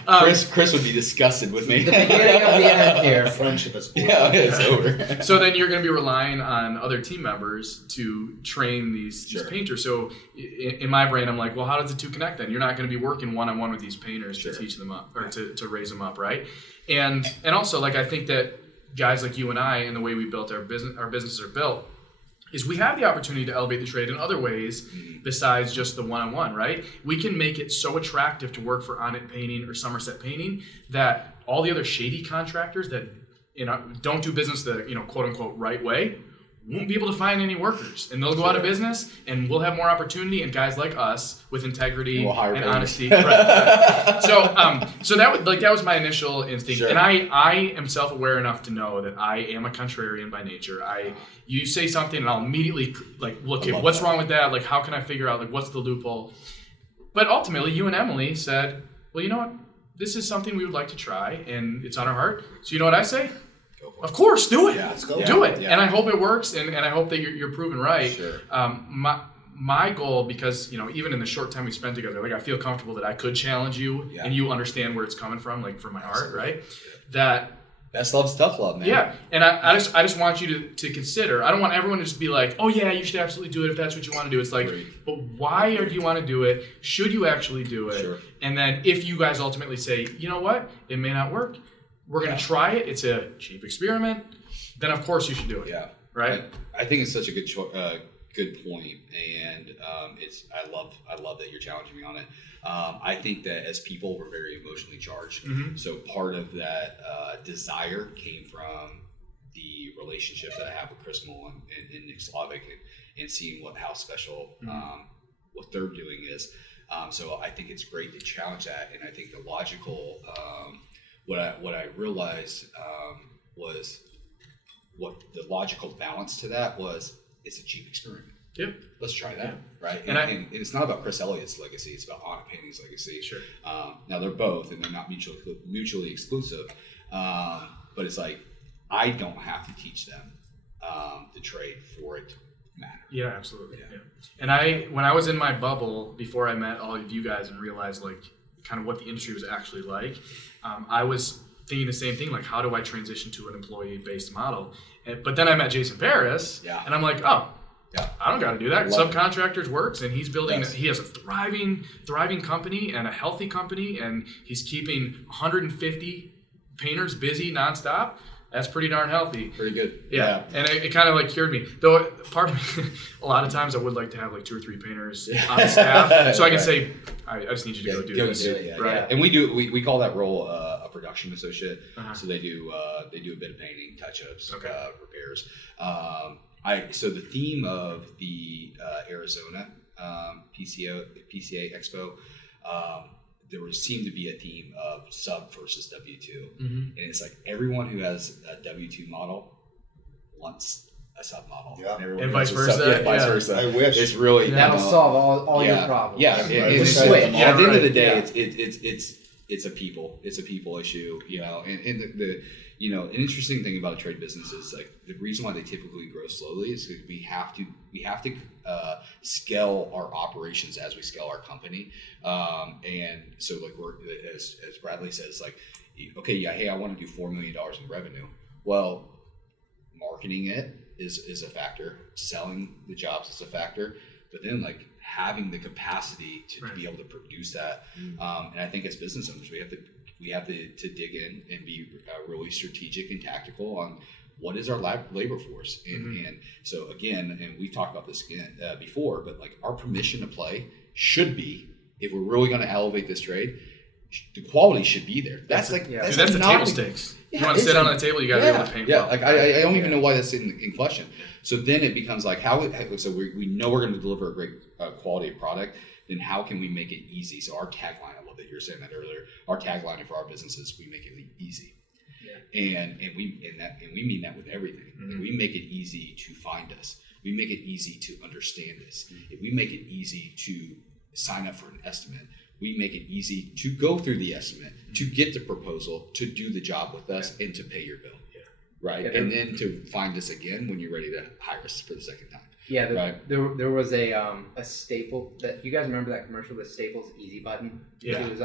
Chris would be disgusted with me. The beginning of the end here. Friendship is Yeah, it's over. So then you're going to be relying on other team members to train these painters. So in my brain, I'm like, well, how does the two connect then? You're not going to be working one-on-one with these painters to teach them up or to raise them up, right? And also, like, I think that guys like you and I, and the way we built our businesses are built, is we have the opportunity to elevate the trade in other ways besides just the one-on-one, right? We can make it so attractive to work for On-It Painting or Somerset Painting that all the other shady contractors that don't do business the quote-unquote right way won't be able to find any workers, and they'll go out of business, and we'll have more opportunity, and guys like us with integrity and honesty. Right. So that was my initial instinct, and I am self-aware enough to know that I am a contrarian by nature. You say something, and I'll immediately look at what's wrong with that. Like, how can I figure out what's the loophole? But ultimately, you and Emily said, well, you know what? This is something we would like to try, and it's on our heart. So you know what I say? Of course, do it. Yeah, let's go. Do it. Yeah. And I hope it works, and I hope that you're proven right. Sure. My goal, because even in the short time we spent together, I feel comfortable that I could challenge you, and you understand where it's coming from, from my heart, right? That best love's tough love, man. Yeah, and I just want you to consider. I don't want everyone to just be like, oh yeah, you should absolutely do it if that's what you want to do. It's like, but why do you want to do it? Should you actually do it? Sure. And then if you guys ultimately say, you know what, it may not work, we're going to try it. It's a cheap experiment. Then of course you should do it. Yeah. Right. I think it's such a good point, and I love that you're challenging me on it. I think that as people, we're very emotionally charged. Mm-hmm. So part of that desire came from the relationship that I have with Chris Mullen and Nick Slavik, and seeing how special what they're doing is. So I think it's great to challenge that, and I think the logical what I realized was what the logical balance to that was. It's a cheap experiment. Yep. Let's try that, right? And it's not about Chris Elliott's legacy; it's about Anna Painting's legacy. Sure. Now they're both, and they're not mutually exclusive. But it's like I don't have to teach them the trade for it to matter. Yeah, absolutely. Yeah. And when I was in my bubble before I met all of you guys and realized like kind of what the industry was actually like, I was thinking the same thing, like how do I transition to an employee-based model? But then I met Jason Paris, and I'm like, oh, I don't got to do that. Subcontractors works, and he's building. He has a thriving company and a healthy company, and he's keeping 150 painters busy nonstop. That's pretty darn healthy. Pretty good. Yeah. And it kind of like cured me. Though part of me, a lot of times I would like to have like 2 or 3 painters on staff, so I can say, I just need you to go do this. Right. Yeah. And we call that role a production associate. So they do a bit of painting, touch-ups, repairs. So the theme of the Arizona PCA Expo, there seemed to be a theme of sub versus W-2. And it's like everyone who has a W-2 model wants a sub model. Yeah. And vice versa. Vice versa. I wish. It's really That'll solve all your problems. Yeah. Right. It's Right. at the end of the day, it's a people issue, and the an interesting thing about a trade business is like the reason why they typically grow slowly is because we have to scale our operations as we scale our company, and so like we're as Bradley says, like, okay, hey, I want to do $4 million in revenue. Well, marketing it is a factor, selling the jobs is a factor, but then like having the capacity to be able to produce that, and I think as business owners we have to dig in and be really strategic and tactical on what is our labor force. And so again, and we've talked about this again before, but like our permission to play should be, if we're really going to elevate this trade, the quality should be there. That's the table stakes. You want to sit on a table, you got to be able to paint well. Like I don't even know why that's in question. So then it becomes like so we know we're going to deliver a great quality of product. Then how can we make it easy? So our tagline, I love that you were saying that earlier. Our tagline for our business is we make it easy. Yeah. And we mean that with everything. Like we make it easy to find us. We make it easy to understand us. If we make it easy to sign up for an estimate, we make it easy to go through the estimate, to get the proposal, to do the job with us, and to pay your bill. Yeah. Right? Yeah, and then to find us again when you're ready to hire us for the second time. Yeah, there was a staple that you guys remember that commercial, the Staples Easy Button. Yeah, it was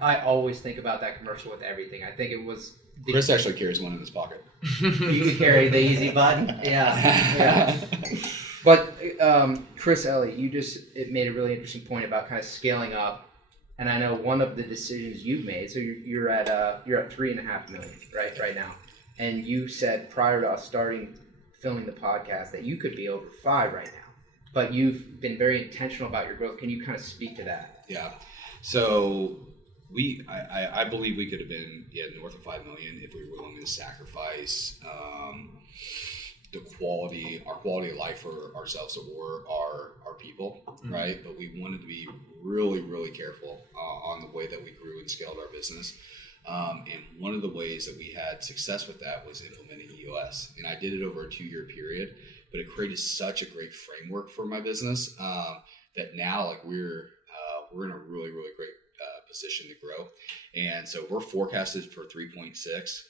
I always think about that commercial with everything. I think it was. Chris actually carries one in his pocket. You can carry the Easy Button. Yeah. But Chris, Elliott, it made a really interesting point about kind of scaling up, and I know one of the decisions you've made. So you're at $3.5 million right now, and you said prior to us starting filming the podcast that you could be over 5 right now, but you've been very intentional about your growth. Can you kind of speak to that? Yeah. So I believe we could have been north of 5 million if we were willing to sacrifice our quality of life for ourselves or our people, right? But we wanted to be really, really careful on the way that we grew and scaled our business. And one of the ways that we had success with that was implementing EOS. And I did it over a 2-year period, but it created such a great framework for my business that now like we're in a really, really great position to grow. And so we're forecasted for 3.6,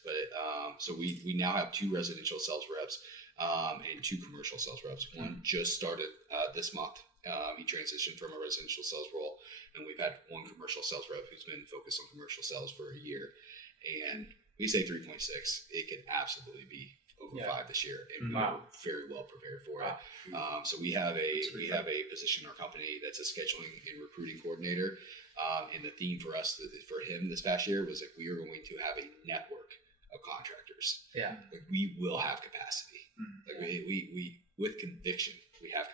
but so we now have 2 residential sales reps and 2 commercial sales reps. One just started this month. He transitioned from a residential sales role, and we've had 1 commercial sales rep who's been focused on commercial sales for a year. And we say 3.6, it could absolutely be over 5 this year, and we're very well prepared for it. So we have a position in our company that's a scheduling and recruiting coordinator, and the theme for him this past year was like we are going to have a network of contractors. Yeah, like we will have capacity. Like we with conviction. We have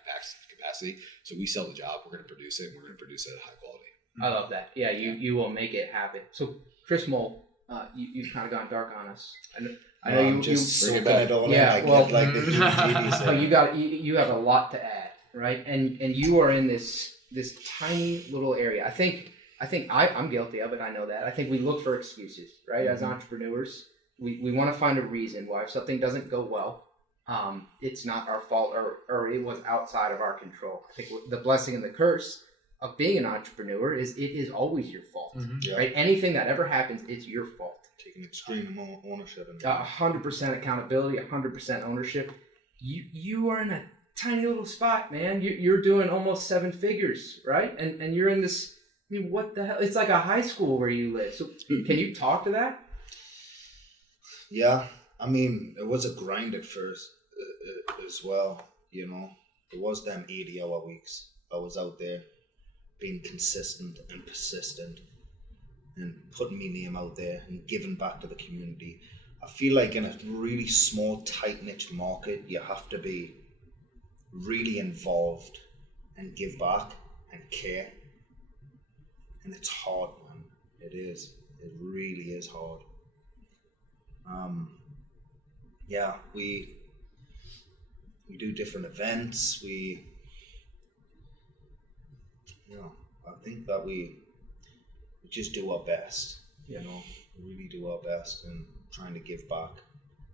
capacity, so we sell the job. We're going to produce it. And we're going to produce it at high quality. I love that. Yeah, you will make it happen. So, Chris Mole, you've kind of gone dark on us. I know you just soaking it all in. Yeah, I get like the you have a lot to add. right? And you are in this tiny little area. I think I'm guilty of it. I know that. I think we look for excuses, right? As entrepreneurs, we want to find a reason why if something doesn't go well, it's not our fault or it was outside of our control. I think the blessing and the curse of being an entrepreneur is it is always your fault, right? Anything that ever happens, it's your fault. Taking extreme ownership. 100% accountability, 100% ownership. You are in a tiny little spot, man. You're doing almost 7 figures, right? And you're in this, I mean, what the hell? It's like a high school where you live. So can you talk to that? Yeah. I mean, it was a grind at first as well, you know. It was them 80-hour weeks. I was out there being consistent and persistent and putting my name out there and giving back to the community. I feel like in a really small, tight-knit market, you have to be really involved and give back and care. And it's hard, man. It is. It really is hard. Yeah, we do different events. I think that we just do our best. You know, we really do our best and trying to give back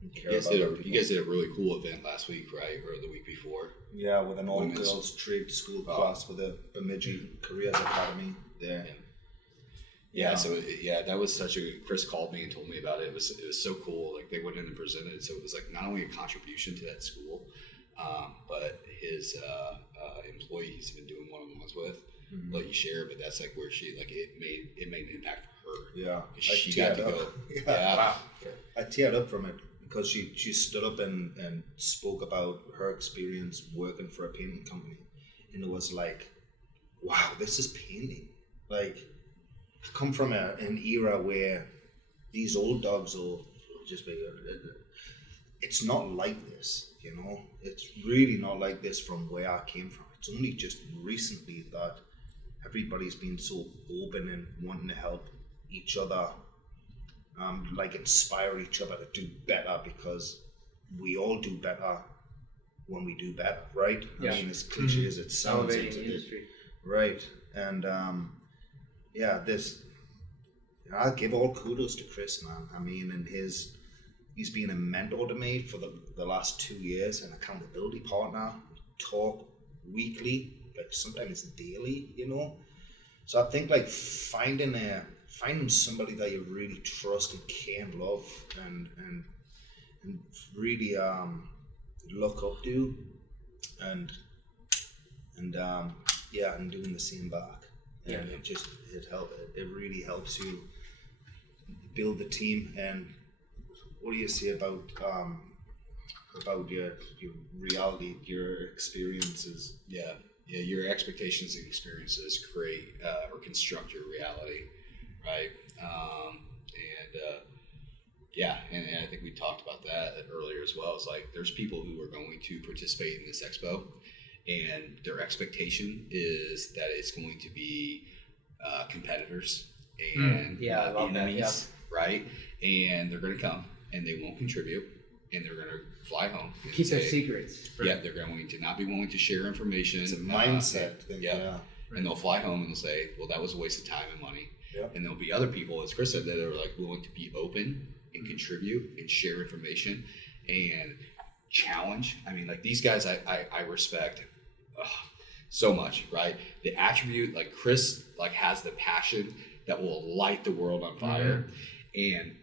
and care about people. You guys did a really cool event last week, right, or the week before? Yeah, with an all-girls trade school class with a Bemidji Careers Academy there. Yeah, so that was such a. Chris called me and told me about it. It was so cool. Like they went in and presented. So it was like not only a contribution to that school, but his employee he's been doing one-on-ones with. Let you share, but that's like where she like it made an impact for her. Yeah, she got to go. Yeah, wow. I teared up from it because she stood up and spoke about her experience working for a painting company, and it was like, wow, this is painting. Like, I come from an era where these old dogs will just be. It's not like this, you know. It's really not like this from where I came from. It's only just recently that everybody's been so open and wanting to help each other, like inspire each other to do better, because we all do better when we do better, right? Yeah. I mean, as cliche as it sounds, elevating the industry, right? And I give all kudos to Chris, man. I mean, and he's been a mentor to me for the last 2 years, an accountability partner. We talk weekly, like sometimes daily, you know. So I think like finding somebody that you really trust and care and love and really look up to and doing the same back. Yeah. And it really helps you build the team. And what do you say about your reality, your experiences? Yeah, your expectations and experiences create or construct your reality, right? And I think we talked about that earlier as well. It's like there's people who are going to participate in this expo, and their expectation is that it's going to be competitors and enemies, right? And they're going to come and they won't contribute, and they're going to fly home. Keep their secrets. Yeah, they're going to not be willing to share information. It's a mindset thing. Yeah. And they'll fly home and they'll say, well, that was a waste of time and money. Yep. And there'll be other people, as Chris said, that are like willing to be open and contribute and share information and challenge. I mean, like these guys I respect so much, right? The attribute, like Chris like has the passion that will light the world on fire. And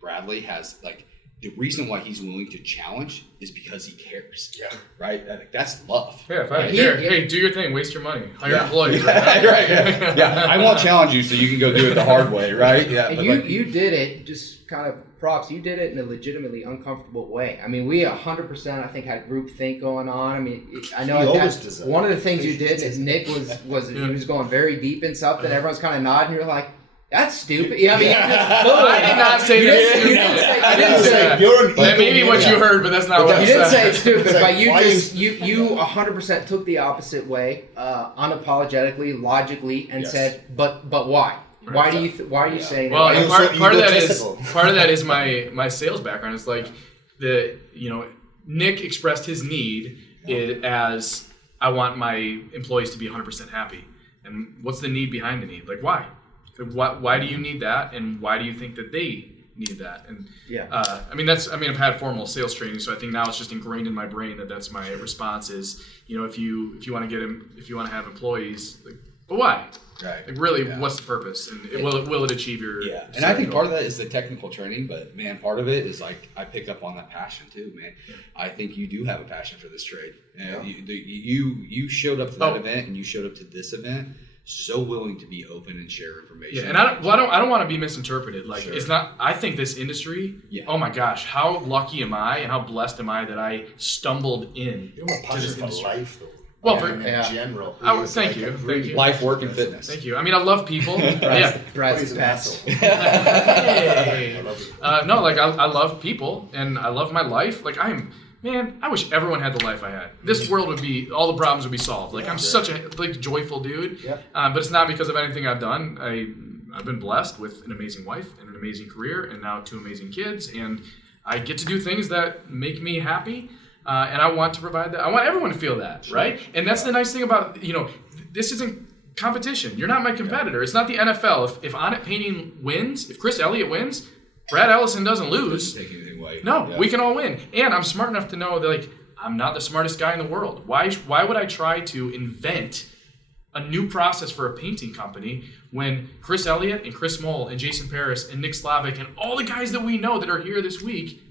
Bradley has like the reason why he's willing to challenge is because he cares. Yeah. Right? I think that's love. Yeah, if I care, hey, do your thing, waste your money. Hire employees. Right? Yeah. I won't challenge you so you can go do it the hard way, right? Yeah. And you did it, just kind of props, you did it in a legitimately uncomfortable way. I mean, we 100% I think had group think going on. I mean, I know that's one of the things you did is Nick was he was going very deep in something. Everyone's kind of nodding. You're like, that's stupid. Yeah, I mean, I did not say that. I didn't say that. That may be what you heard, but that's not what I said. You didn't say it's stupid, but you 100% took the opposite way, unapologetically, logically, and said, but why? Why are you saying that? Well, part of that is my sales background. It's like Nick expressed his need as I want my employees to be 100% happy. And what's the need behind the need? Like, why? Why do you need that? And why do you think that they need that? And I've had formal sales training, so I think now it's just ingrained in my brain that's my response is, if you want to have employees, like, but why? Right. Like, really, what's the purpose? And will it achieve your? Yeah. And I think part of that is the technical training, but man, part of it is like I pick up on that passion too, man. Yeah. I think you do have a passion for this trade. You showed up to that event, and you showed up to this event so willing to be open and share information. Yeah, and I don't want to be misinterpreted. Like, sure. It's not. I think this industry. Yeah. Oh my gosh, how lucky am I, and how blessed am I that I stumbled in to this industry. Life, though. Well, in general. Thank you. Life, work, and fitness. Thank you. I mean, I love people. Brad's pass. Hey. No, like I love people, and I love my life. Like I wish everyone had the life I had. This world would be, all the problems would be solved. Like I'm such a joyful dude. Yep. But it's not because of anything I've done. I've been blessed with an amazing wife and an amazing career, and now 2 amazing kids, and I get to do things that make me happy. And I want to provide that. I want everyone to feel that, right? And that's the nice thing about, this isn't competition. You're not my competitor. It's not the NFL. If On It Painting wins, if Chris Elliott wins, Brad Ellison doesn't lose. Take anything away. No, we can all win. And I'm smart enough to know that, like, I'm not the smartest guy in the world. Why would I try to invent a new process for a painting company when Chris Elliott and Chris Moll and Jason Paris and Nick Slavik and all the guys that we know that are here this week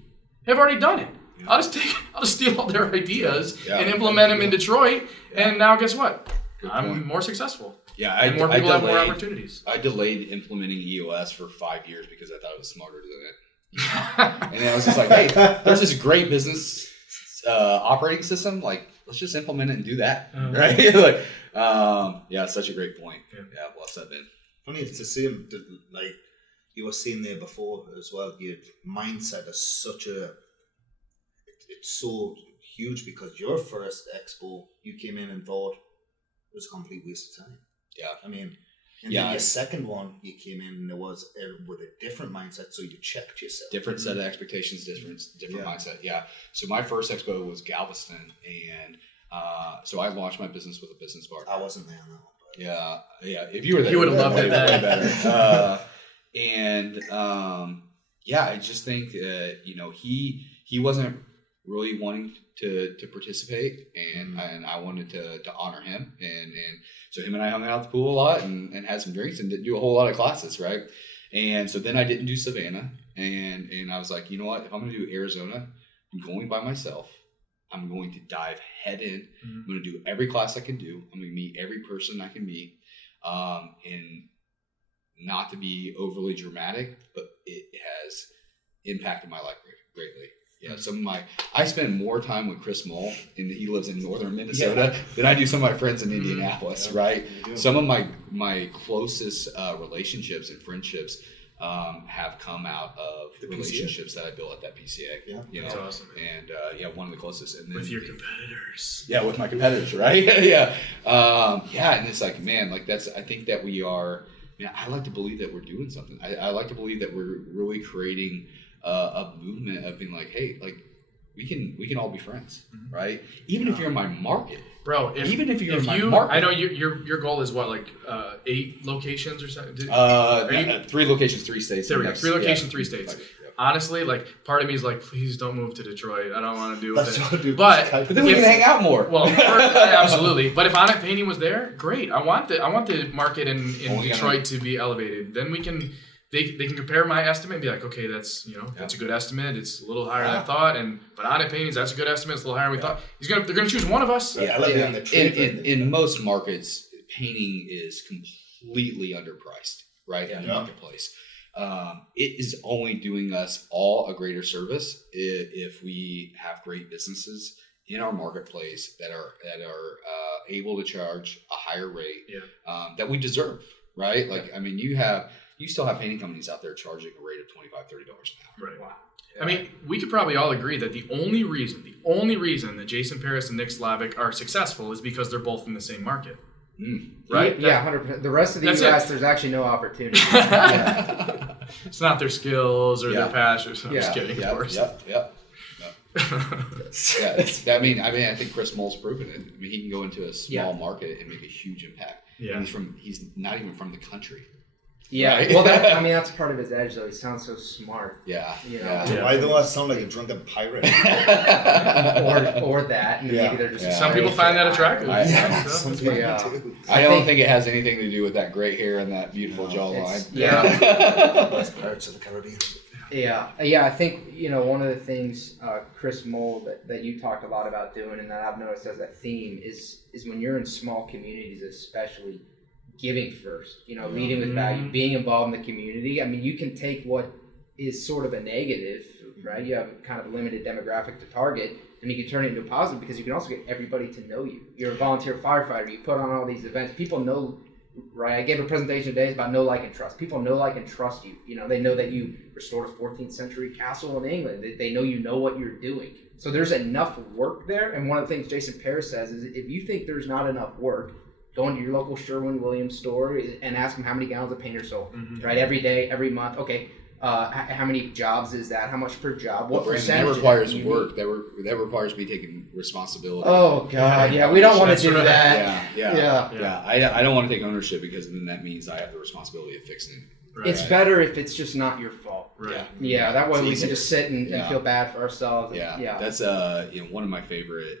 have already done it? I'll just steal all their ideas and implement them in Detroit, and now guess what? I'm more successsul. Yeah, more people have more opportunities. I delayed implementing EOS for 5 years because I thought it was smarter than it. And I was just like, hey, there's this great business operating system. Like, let's just implement it and do that, right? Like, such a great point. Yeah, well said, Ben. Funny to see him, like you were saying there before as well. Your mindset is such a. It's so huge because your first expo, you came in and thought it was a complete waste of time. Yeah. I mean, and then your second one, you came in and it was with a different mindset, so you checked yourself. Different set of expectations, different mindset. Yeah. So my first expo was Galveston, and so I launched my business with a business partner. I wasn't there, no. Yeah. If you were there, you would have loved it. Way better. I just think he wasn't really wanting to participate, and I wanted to honor him, and so him and I hung out at the pool a lot and had some drinks and didn't do a whole lot of classes, right? And so then I didn't do Savannah, and I was like, you know what, if I'm going to do Arizona, I'm going by myself. I'm going to dive head in. I'm going to do every class I can do. I'm going to meet every person I can meet, and not to be overly dramatic, but it has impacted my life greatly. Yeah, I spend more time with Chris Moll, and he lives in northern Minnesota, than I do some of my friends in Indianapolis, right? Some of my closest relationships and friendships have come out of the relationships that I built at that PCA. Yeah, that's awesome. And one of the closest. And then with your competitors. Yeah, with my competitors, right? Yeah. And it's like, man, like I think that we are, I like to believe that we're doing something. I like to believe that we're really creating a movement of being like, hey, like we can all be friends, right? Even if you're in my market, bro. If you're in my market, I know your goal is what, like 8 locations or something. 3 locations, 3 states. There we go. 3 locations, 3 states. Honestly, like part of me is like, please don't move to Detroit. I don't want to do it. But then we can hang out more. Well, absolutely. But if On It Painting was there, great. I want the market in Detroit to be elevated. Then we can. They can compare my estimate and be like, okay, that's that's a good estimate. It's a little higher than I thought. But On It Paintings, that's a good estimate. It's a little higher than we thought. They're gonna choose one of us. In most markets, painting is completely underpriced, right? In the marketplace. It is only doing us all a greater service if we have great businesses in our marketplace that are able to charge a higher rate that we deserve, right? Like, I mean, you still have painting companies out there charging a rate of $25, $30 an hour. Right. Wow. I mean, we could probably all agree that the only reason that Jason Paris and Nick Slavik are successful is because they're both in the same market. Right? Yeah, 100%. The rest of the U.S., there's actually no opportunity. It's not their skills or their passion. I'm just kidding, of course. Yep. Yeah, I think Chris Moll's proven it. I mean, he can go into a small market and make a huge impact. Yeah. And he's not even from the country. Yeah, right? well, that's part of his edge, though. He sounds so smart. Yeah, You know? yeah. Why do I sound like a drunken pirate? or that. And maybe they're just Some people find that attractive. Some people do. I don't think it has anything to do with that gray hair and that beautiful jawline. Best Pirates of the Caribbean. Yeah. I think one of the things, Chris Moll, that you talked a lot about doing, and that I've noticed as a theme is when you're in small communities, especially giving first. Leading with value, being involved in the community. I mean, you can take what is sort of a negative, right? You have kind of a limited demographic to target, and you can turn it into a positive because you can also get everybody to know you. You're a volunteer firefighter. You put on all these events. People know. Right, I gave a presentation today about know, like, and trust. People know, like, and trust you. They know that you restored a 14th century castle in England. They know you know what you're doing. So there's enough work there. And one of the things Jason Paris says is if you think there's not enough work, go into your local Sherwin-Williams store and ask them how many gallons of paint are sold. Right, every day, every month. Okay, how many jobs is that? How much per job? What percentage? That requires work. That requires me taking responsibility. Oh God, yeah, we don't want to do that. Yeah. I don't want to take ownership because then that means I have the responsibility of fixing it. Right. It's better if it's just not your fault. Right. Yeah, that way we can just sit and feel bad for ourselves. Yeah. That's one of my favorite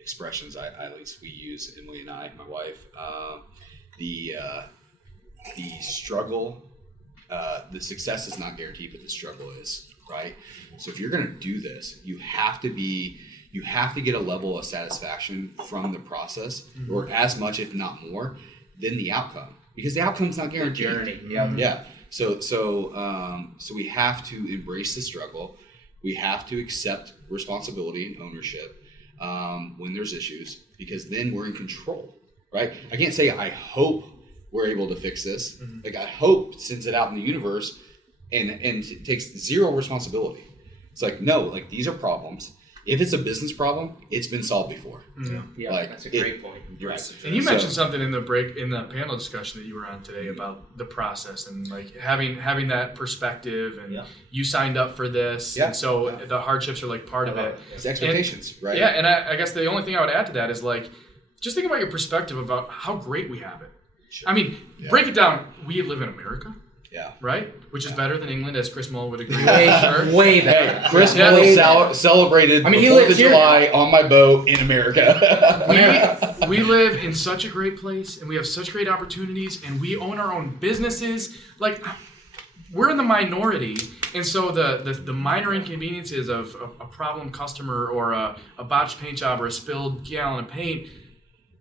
expressions. At least we use, Emily and I, my wife. The struggle, the success is not guaranteed, but the struggle is, right? So if you're going to do this, you have to get a level of satisfaction from the process, or as much, if not more, than the outcome, because the outcome's not guaranteed. Journey. Yeah. So we have to embrace the struggle. We have to accept responsibility and ownership when there's issues, because then we're in control, right? I can't say I hope we're able to fix this. Like, I hope sends it out in the universe and it takes zero responsibility. It's like, no, like, these are problems. If it's a business problem, it's been solved before. Yeah, like, that's a great point. Right. And you mentioned something in the panel discussion that you were on today about the process and like having that perspective, and you signed up for this, and so the hardships are like part of it. It's expectations, right? Yeah, and I guess the only thing I would add to that is like, just think about your perspective about how great we have it. Sure. I mean, break it down. We live in America. Yeah. Right? Which is better than England, as Chris Moll would agree with. Way better. Chris Moll celebrated the 4th of July on my boat in America. We live in such a great place, and we have such great opportunities, and we own our own businesses. Like, we're in the minority, and so the minor inconveniences of a problem customer or a botched paint job or a spilled gallon of paint,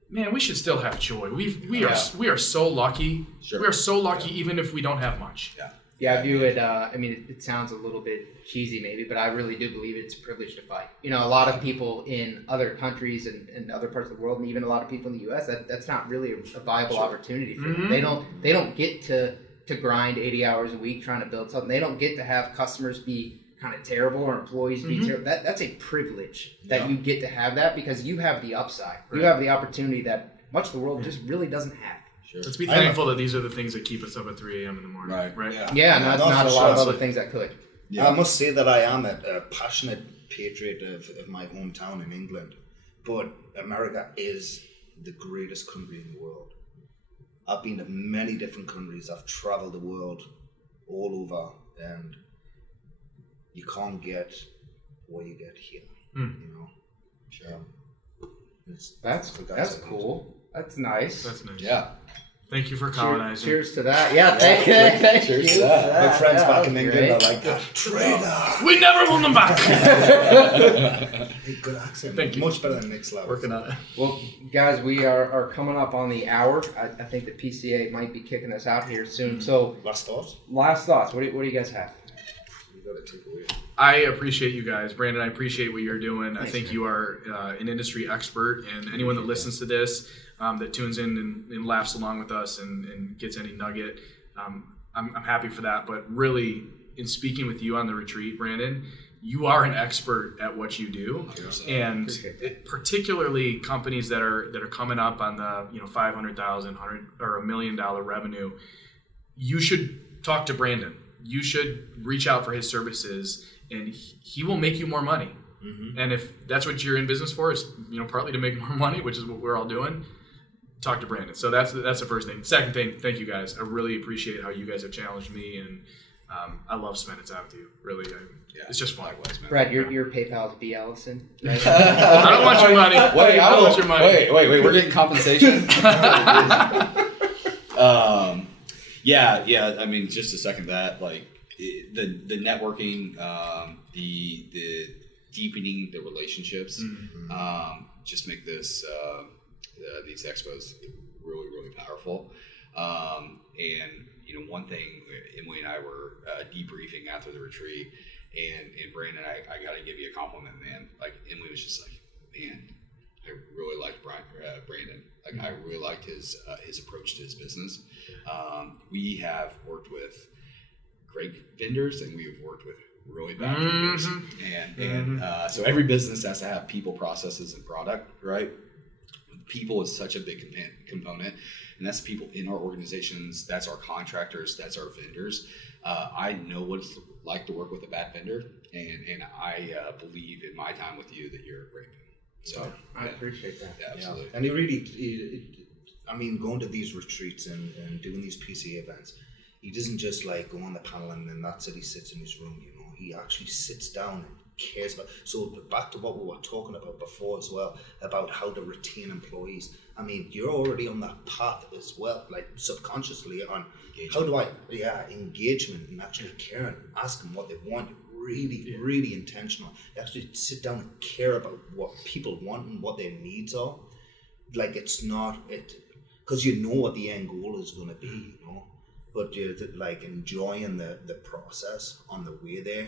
man, we should still have joy. We are so lucky. Sure. We are so lucky, even if we don't have much. Yeah, I view it. I mean, it sounds a little bit cheesy, maybe, but I really do believe it's a privilege to fight. A lot of people in other countries and other parts of the world, and even a lot of people in the U.S., that's not really a viable opportunity for them. They don't get to grind 80 hours a week trying to build something. They don't get to have customers be kind of terrible or employees be terrible. That's a privilege that you get to have that, because you have the upside. Right. You have the opportunity that much of the world just really doesn't have. Sure. Let's be thankful that these are the things that keep us up at 3 a.m. in the morning. Right. Yeah, not a lot of other things that could. Yeah. I must say that I am a passionate patriot of my hometown in England, but America is the greatest country in the world. I've been to many different countries. I've traveled the world all over, and you can't get what you get here. Sure. That's cool. That's nice. That's nice. Yeah. Thank you for colonizing. Cheers to that. Yeah, thank you. Cheers to that. My friends back in England are like, traitor. We never won them back. Good accent. Thank you. Much better than Nick's level. Working on it. Well, guys, we are coming up on the hour. I think the PCA might be kicking us out here soon. So, Last thoughts? What do you guys have? I appreciate you guys. Brandon, I appreciate what you're doing. Thanks, I think you are an industry expert, and anyone that listens to this, that tunes in and laughs along with us and gets any nugget, I'm happy for that. But really, in speaking with you on the retreat, Brandon, you are an expert at what you do, and particularly companies that are coming up on the $500,000 or $1 million revenue. You should talk to Brandon. you should reach out for his services, and he will make you more money. Mm-hmm. And if that's what you're in business for, is partly to make more money, which is what we're all doing, talk to Brandon. So that's the first thing. Second thing, thank you guys. I really appreciate how you guys have challenged me, and I love spending time with you. Really, it's just fun. Likewise, man. Brad, your PayPal is B Ellison. Right? I don't want your money. Wait, I don't want your money. Wait. We're getting compensation. Yeah. I mean, just to second that, like the networking, the deepening the relationships, just make this these expos really, really powerful. And one thing, Emily and I were debriefing after the retreat, and Brandon, I got to give you a compliment, man. Like, Emily was just like, man, I really liked Brandon. Like, I really liked his approach to his business. We have worked with great vendors, and we have worked with really bad vendors. And so every business has to have people, processes, and product, right? People is such a big component, and that's people in our organizations, that's our contractors, that's our vendors. I know what it's like to work with a bad vendor, and I believe in my time with you that you're a great vendor. So I appreciate that. Yeah, absolutely. And it really, going to these retreats and doing these PCA events, he doesn't just like go on the panel and then that's it, he sits in his room, he actually sits down and cares about. So back to what we were talking about before as well, about how to retain employees. I mean, you're already on that path as well, like subconsciously on engagement and actually caring, ask them what they want. Really intentional. You actually sit down and care about what people want and what their needs are. Like, it's not it, because you know what the end goal is going to be, but you're like enjoying the process on the way there.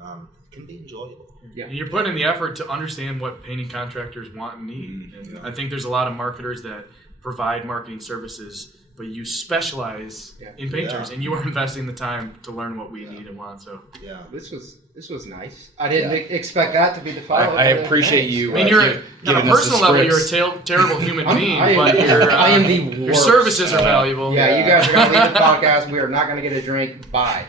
It can be enjoyable. Yeah, and you're putting in the effort to understand what painting contractors want and need. And I think there's a lot of marketers that provide marketing services, but you specialize in painters, and you are investing the time to learn what we need and want. So this was nice. I didn't expect that to be the follow-up. I appreciate you. I mean, you're on a personal level, you're a terrible human being, but I am the worst. Your services are valuable. Yeah, you guys are going to leave the podcast. We are not going to get a drink. Bye.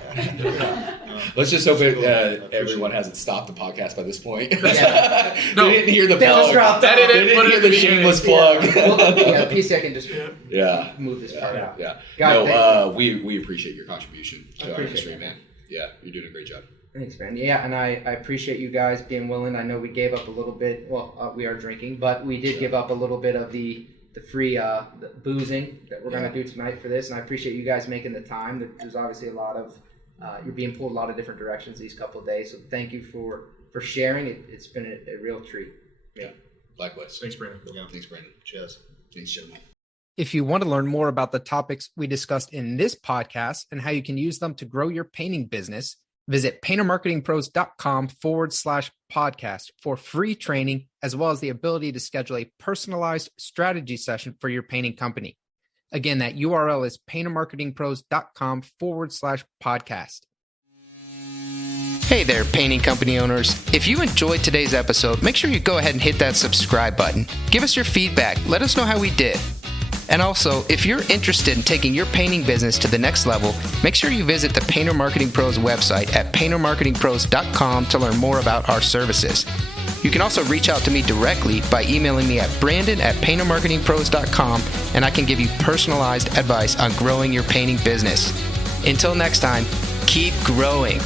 Let's just hope everyone hasn't stopped the podcast by this point. Yeah. They didn't hear the They'll plug. just drop that. They didn't hear the shameless plug. The PCA can just move this part out. Yeah. God, we appreciate your contribution to our industry, man. Yeah, you're doing a great job. Thanks, man. Yeah, and I appreciate you guys being willing. I know we gave up a little bit. Well, we are drinking, but we did give up a little bit of the free the boozing that we're going to do tonight for this. And I appreciate you guys making the time. There's obviously a lot of you're being pulled a lot of different directions these couple of days. So thank you for sharing. It's been a real treat. Yeah, likewise. Thanks, Brandon. Yeah. Thanks, Brandon. Cheers. Thanks, gentlemen. If you want to learn more about the topics we discussed in this podcast and how you can use them to grow your painting business, visit paintermarketingpros.com/podcast for free training, as well as the ability to schedule a personalized strategy session for your painting company. Again, that URL is paintermarketingpros.com/podcast. Hey there, painting company owners. If you enjoyed today's episode, make sure you go ahead and hit that subscribe button. Give us your feedback. Let us know how we did. And also, if you're interested in taking your painting business to the next level, make sure you visit the Painter Marketing Pros website at paintermarketingpros.com to learn more about our services. You can also reach out to me directly by emailing me at brandon@paintermarketingpros.com, and I can give you personalized advice on growing your painting business. Until next time, keep growing.